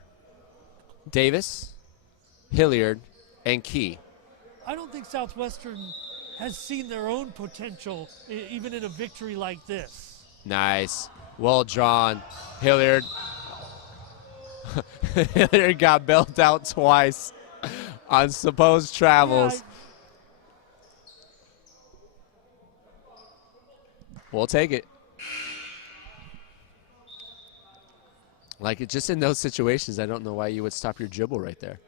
Davis, Hilliard, and Key. I don't think Southwestern has seen their own potential, even in a victory like this. Nice. Well drawn. Hilliard. Hilliard got bailed out twice on supposed travels. Yeah, we'll take it. Like, it's just in those situations, I don't know why you would stop your dribble right there.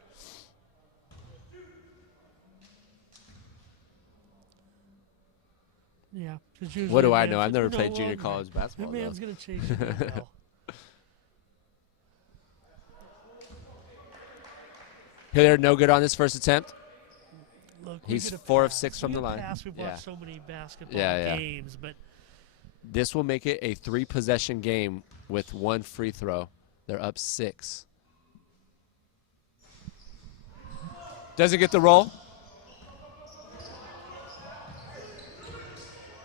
Yeah. What do I know? I've never played junior college basketball. That man's going to chase you. Hilliard no good on his first attempt. Look, he's 4 of 6 from the line. We've watched so many basketball games, but this will make it a 3-possession game with 1 free throw. They're up 6. Doesn't get the roll.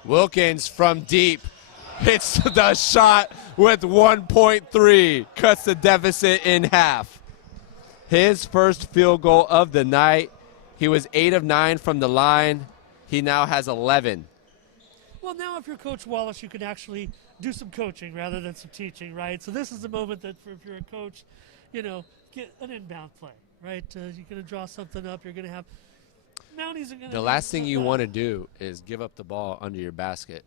Wilkins from deep hits the shot with 1.3, cuts the deficit in half. His first field goal of the night. He was 8 of 9 from the line. He now has 11. Well, now if you're Coach Wallace, you can actually do some coaching rather than some teaching, right? So this is the moment that if you're a coach, get an inbound play, right? You're going to draw something up. You're going to have Mounties are going to. The last thing you want to do is give up the ball under your basket.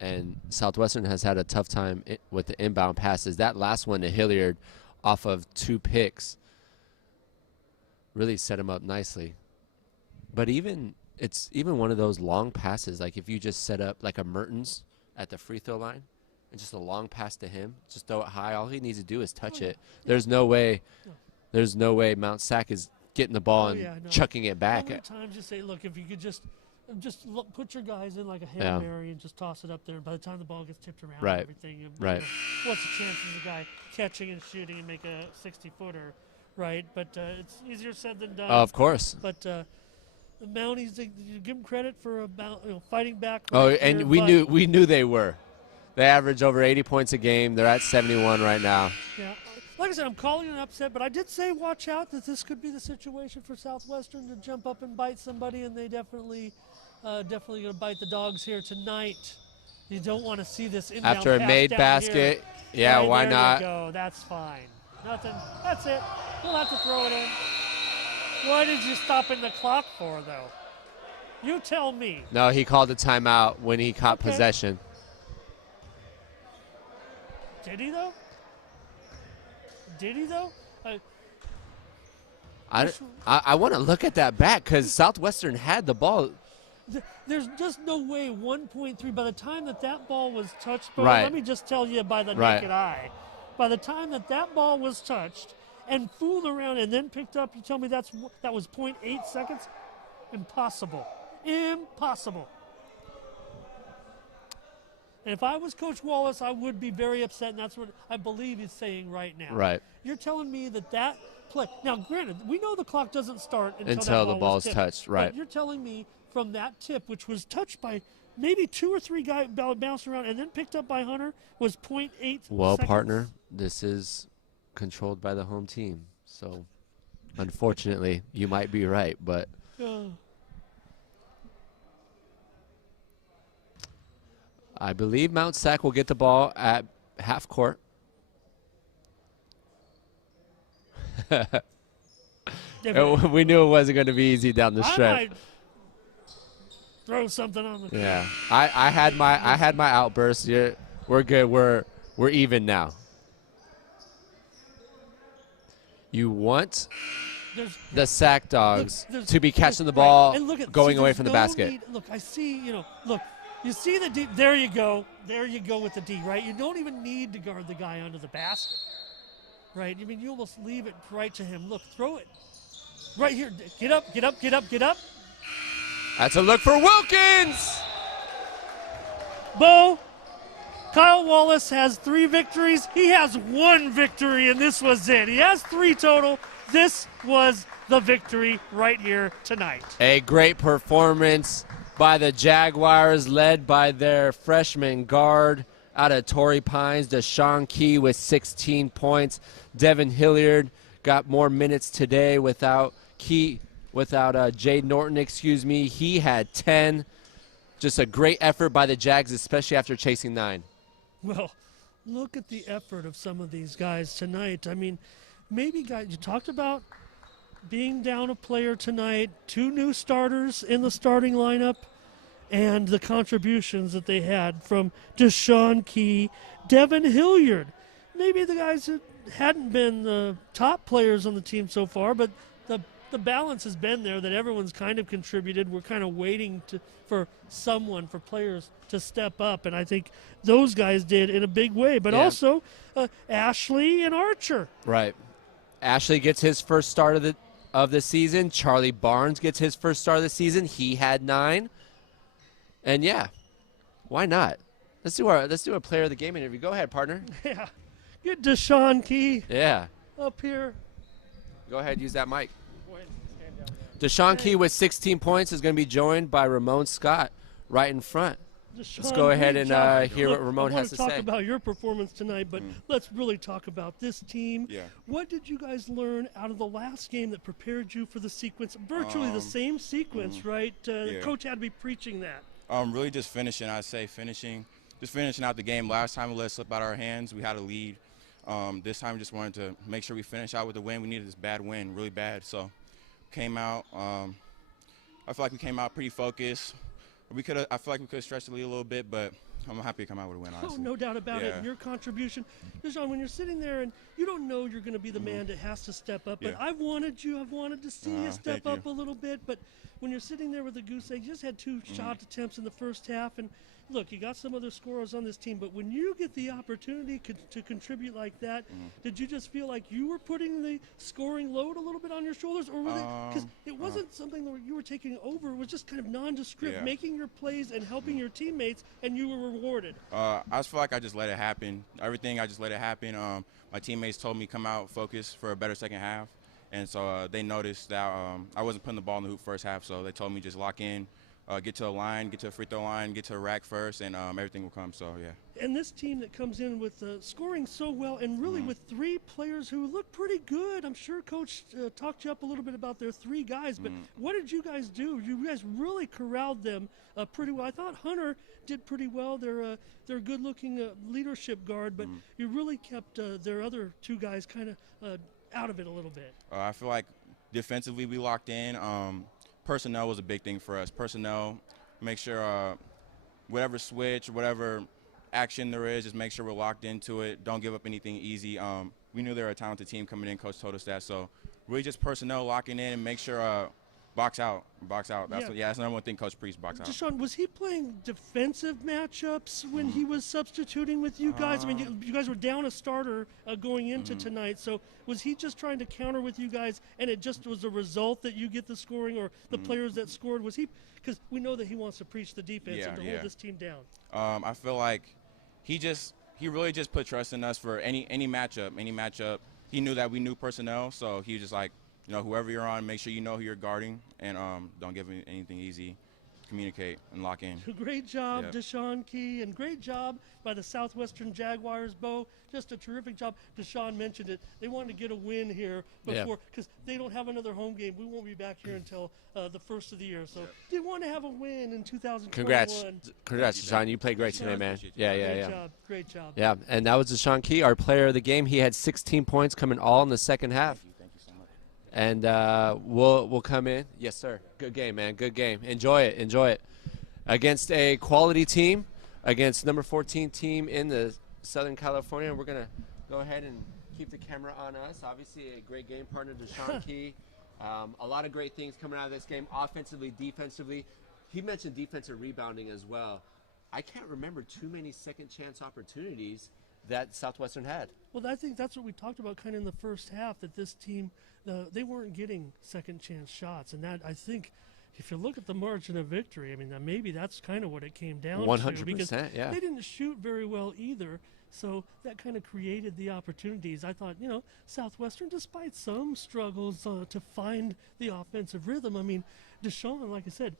And Southwestern has had a tough time with the inbound passes. That last one to Hilliard off of 2 picks really set him up nicely. But it's even one of those long passes, like if you just set up like a Mertens at the free throw line and just a long pass to him, just throw it high. All he needs to do is touch it. There's no way Mount Sac is getting the ball and chucking it back. How many times you say, look, if you could just put your guys in like a Hail Mary and just toss it up there, and by the time the ball gets tipped around and everything, what's the chances of the guy catching and shooting and make a 60-footer, right? But it's easier said than done. Of course. But the Mounties, you give them credit for fighting back. And we knew they were. They average over 80 points a game. They're at 71 right now. Yeah. like I said, I'm calling it an upset, but I did say watch out that this could be the situation for Southwestern to jump up and bite somebody, and they definitely going to bite the dogs here tonight. You don't want to see this inbound After a pass made down basket, here. yeah, Right, why there not? You go. That's fine. Nothing. That's it. We'll have to throw it in. Why did you stop in the clock for, though? You tell me. No, he called a timeout when he caught possession. Did he, though? Did he, though? I want to look at that back because Southwestern had the ball. There's just no way 1.3. By the time that ball was touched, bro, Right. let me just tell you by the Right. naked eye. By the time that ball was touched and fooled around and then picked up, you tell me that was 0.8 seconds? Impossible. Impossible. And if I was Coach Wallace, I would be very upset, and that's what I believe he's saying right now. Right. You're telling me that play. Now, granted, we know the clock doesn't start Until the ball was is tipped, touched, right. But you're telling me from that tip, which was touched by maybe 2 or 3 guys bounced around and then picked up by Hunter, was 0.8 Well, seconds. partner, this is controlled by the home team. So, unfortunately, you might be right, but I believe Mount Sac will get the ball at half court. We knew it wasn't going to be easy down the I stretch. might throw something on the Yeah, I had my outburst. We're good. We're even now. You want the Sac Dogs to be catching the ball, right. And look at, going see, away there's from the no basket. need- look, I see. Look, you see the D. There you go. There you go with the D. Right. You don't even need to guard the guy under the basket. Right. I mean, you almost leave it right to him. Look, throw it. Right here. Get up. Get up. Get up. Get up. That's a look for Wilkins. Bo, Kyle Wallace has 3 victories. He has 1 victory, and this was it. He has 3 total. This was the victory right here tonight. A great performance by the Jaguars, led by their freshman guard out of Torrey Pines, Deshaun Key with 16 points. Devin Hilliard got more minutes today without Jade Norton, He had 10. Just a great effort by the Jags, especially after chasing 9. Well, look at the effort of some of these guys tonight. I mean, maybe guys, you talked about being down a player tonight, 2 new starters in the starting lineup, and the contributions that they had from Deshaun Key, Devin Hilliard. Maybe the guys that hadn't been the top players on the team so far, but the balance has been there that everyone's kind of contributed. We're kind of waiting for players to step up, and I think those guys did in a big way. But also Ashley and Archer. Right. Ashley gets his first start of the season. Charlie Barnes gets his first start of the season. He had 9. And yeah, why not? Let's do a player of the game interview. Go ahead, partner. Yeah. Get Deshaun Key Yeah. up here. Go ahead, use that mic. Deshaun Key with 16 points is going to be joined by Ramon Scott right in front. Let's go ahead and hear what Ramon has to say. I want to talk about your performance tonight, but let's really talk about this team. Yeah. What did you guys learn out of the last game that prepared you for the sequence? Virtually the same sequence, right? The coach had to be preaching that. Really just finishing, I'd say finishing out the game. Last time we let it slip out of our hands. We had a lead. This time we just wanted to make sure we finish out with a win. We needed this bad win, really bad. So came out. I feel like we came out pretty focused. I feel like we could have stretched the lead a little bit, but I'm happy to come out with a win, honestly. Oh, no doubt about it. Your contribution. Deshaun, when you're sitting there and you don't know you're going to be the man that has to step up, but I've wanted to see you step up a little bit, but when you're sitting there with the goose egg, you just had 2 shot attempts in the first half, and look, you got some other scorers on this team, but when you get the opportunity to contribute like that, did you just feel like you were putting the scoring load a little bit on your shoulders, or because it wasn't something that you were taking over, it was just kind of nondescript, making your plays and helping your teammates, and you were rewarded? I just feel like I just let it happen. Everything, I just let it happen. My teammates told me come out, focus for a better second half, and so they noticed that I wasn't putting the ball in the hoop first half, so they told me just lock in, get to a line, get to a free throw line, get to a rack first, and everything will come. So, yeah. And this team that comes in with scoring so well and really with 3 players who look pretty good. I'm sure Coach talked you up a little bit about their 3 guys, but what did you guys do? You guys really corralled them pretty well. I thought Hunter did pretty well. They're a good-looking leadership guard, but you really kept their other 2 guys kind of out of it a little bit. I feel like defensively we locked in. Personnel was a big thing for us. Personnel, make sure whatever switch, whatever action there is, just make sure we're locked into it. Don't give up anything easy. We knew they were a talented team coming in. Coach told us that. So really just personnel locking in and make sure box out. That's that's the number one thing Coach Priest, box out. Deshaun, was he playing defensive matchups when he was substituting with you guys? I mean, you guys were down a starter going into tonight, so was he just trying to counter with you guys, and it just was a result that you get the scoring, or the players that scored? Was he, because we know that he wants to preach the defense and to hold this team down. I feel like he really just put trust in us for any matchup. He knew that we knew personnel, so he was just like, whoever you're on, make sure you know who you're guarding, and don't give anything easy. Communicate and lock in. Great job, Deshaun Key, and great job by the Southwestern Jaguars, Bo. Just a terrific job. Deshaun mentioned it. They wanted to get a win here before, because they don't have another home game. We won't be back here until the first of the year. So they want to have a win in 2021. Congrats, Deshaun. You played great today, man. Great job. Yeah, and that was Deshaun Key, our player of the game. He had 16 points coming all in the second half. And we'll come in. Yes, sir. Good game, man. Good game. Enjoy it. Against a quality team, against number 14 team in the Southern California. We're going to go ahead and keep the camera on us. Obviously, a great game partner, Deshaun Key. A lot of great things coming out of this game, offensively, defensively. He mentioned defensive rebounding as well. I can't remember too many second chance opportunities that Southwestern had. Well, I think that's what we talked about kind of in the first half, that this team, they weren't getting second chance shots. And that, I think, if you look at the margin of victory, I mean, maybe that's kind of what it came down 100%, to. Because yeah. they didn't shoot very well either. So that kind of created the opportunities. I thought, Southwestern, despite some struggles to find the offensive rhythm, I mean, Deshaun, like I said,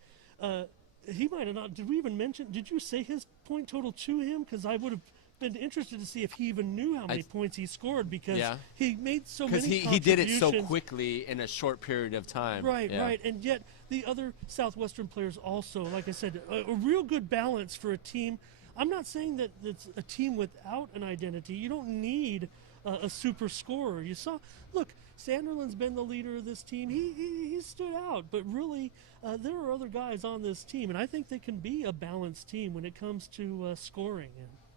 he might have not, did you say his point total to him? Because I would have been interested to see if he even knew how many points he scored, because he made so many contributions. He did it so quickly in a short period of time. Right. And yet the other Southwestern players also, like I said, a real good balance for a team. I'm not saying that it's a team without an identity. You don't need a super scorer. You saw, look, Sanderlin's been the leader of this team. He stood out, but really there are other guys on this team, and I think they can be a balanced team when it comes to scoring.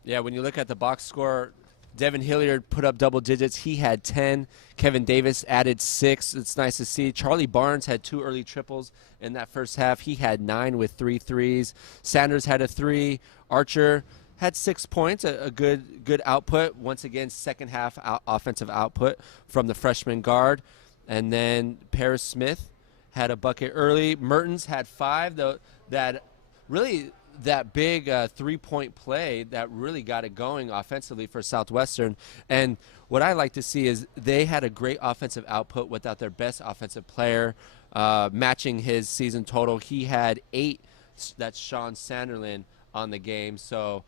Yeah, when you look at the box score, Devin Hilliard put up double digits. He had 10. Kevin Davis added 6. It's nice to see. Charlie Barnes had 2 early triples in that first half. He had 9 with 3 threes. Sanders had a 3. Archer had 6 points, a good output. Once again, second half offensive output from the freshman guard. And then Paris Smith had a bucket early. Mertens had 5, though, that big 3-point play that really got it going offensively for Southwestern. And what I like to see is they had a great offensive output without their best offensive player matching his season total. He had 8, that's Sean Sanderlin, on the game. So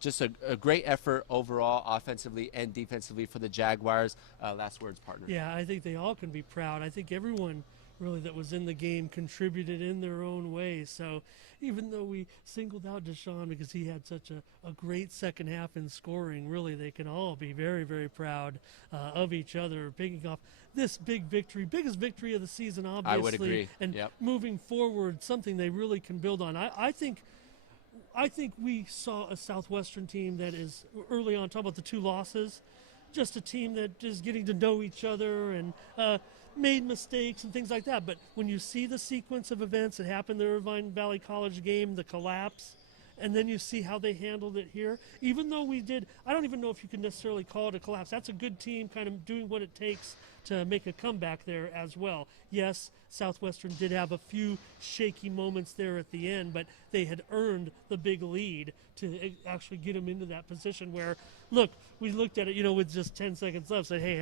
just a great effort overall, offensively and defensively, for the Jaguars. Last words, partner. Yeah, I think they all can be proud. I think everyone really that was in the game contributed in their own way. So even though we singled out Deshaun because he had such a great second half in scoring, really they can all be very, very proud of each other, picking off this big victory, biggest victory of the season, obviously. I would agree. And moving forward, something they really can build on. I think we saw a Southwestern team that is, early on, talk about the 2 losses, just a team that is getting to know each other and made mistakes and things like that. But when you see the sequence of events that happened in the Irvine Valley College game, the collapse, and then you see how they handled it here, even though we did, I don't even know if you can necessarily call it a collapse. That's a good team kind of doing what it takes to make a comeback there as well. Yes, Southwestern did have a few shaky moments there at the end, but they had earned the big lead to actually get them into that position where, look, we looked at it, with just 10 seconds left, said, hey,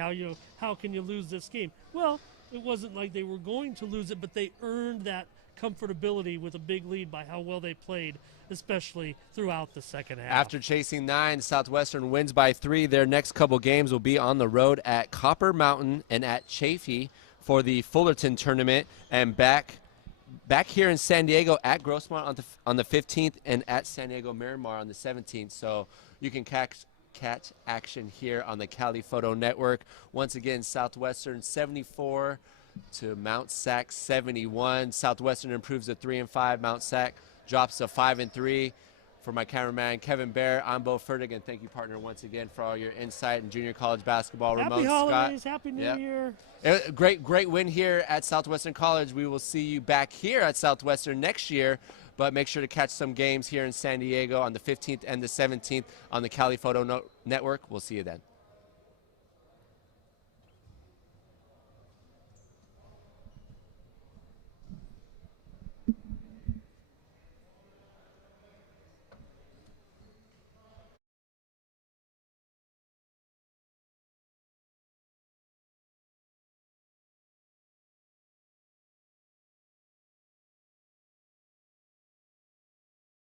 how can you lose this game? Well, it wasn't like they were going to lose it, but they earned that comfortability with a big lead by how well they played, especially throughout the second half. After chasing 9, Southwestern wins by 3. Their next couple games will be on the road at Copper Mountain and at Chaffee for the Fullerton tournament, and back here in San Diego at Grossmont on the 15th and at San Diego Miramar on the 17th. So you can catch action here on the Cali Photo Network. Once again, Southwestern 74 to Mount Sac 71. Southwestern improves to 3-5. Mount Sac drops to 5-3. For my cameraman Kevin Bear, I'm Bo Fertig, and thank you, partner, once again for all your insight in junior college basketball. Happy Ramon holidays, Scott. Happy New Year. Great win here at Southwestern College. We will see you back here at Southwestern next year, but make sure to catch some games here in San Diego on the 15th and the 17th on the Cali Photo Network. We'll see you then.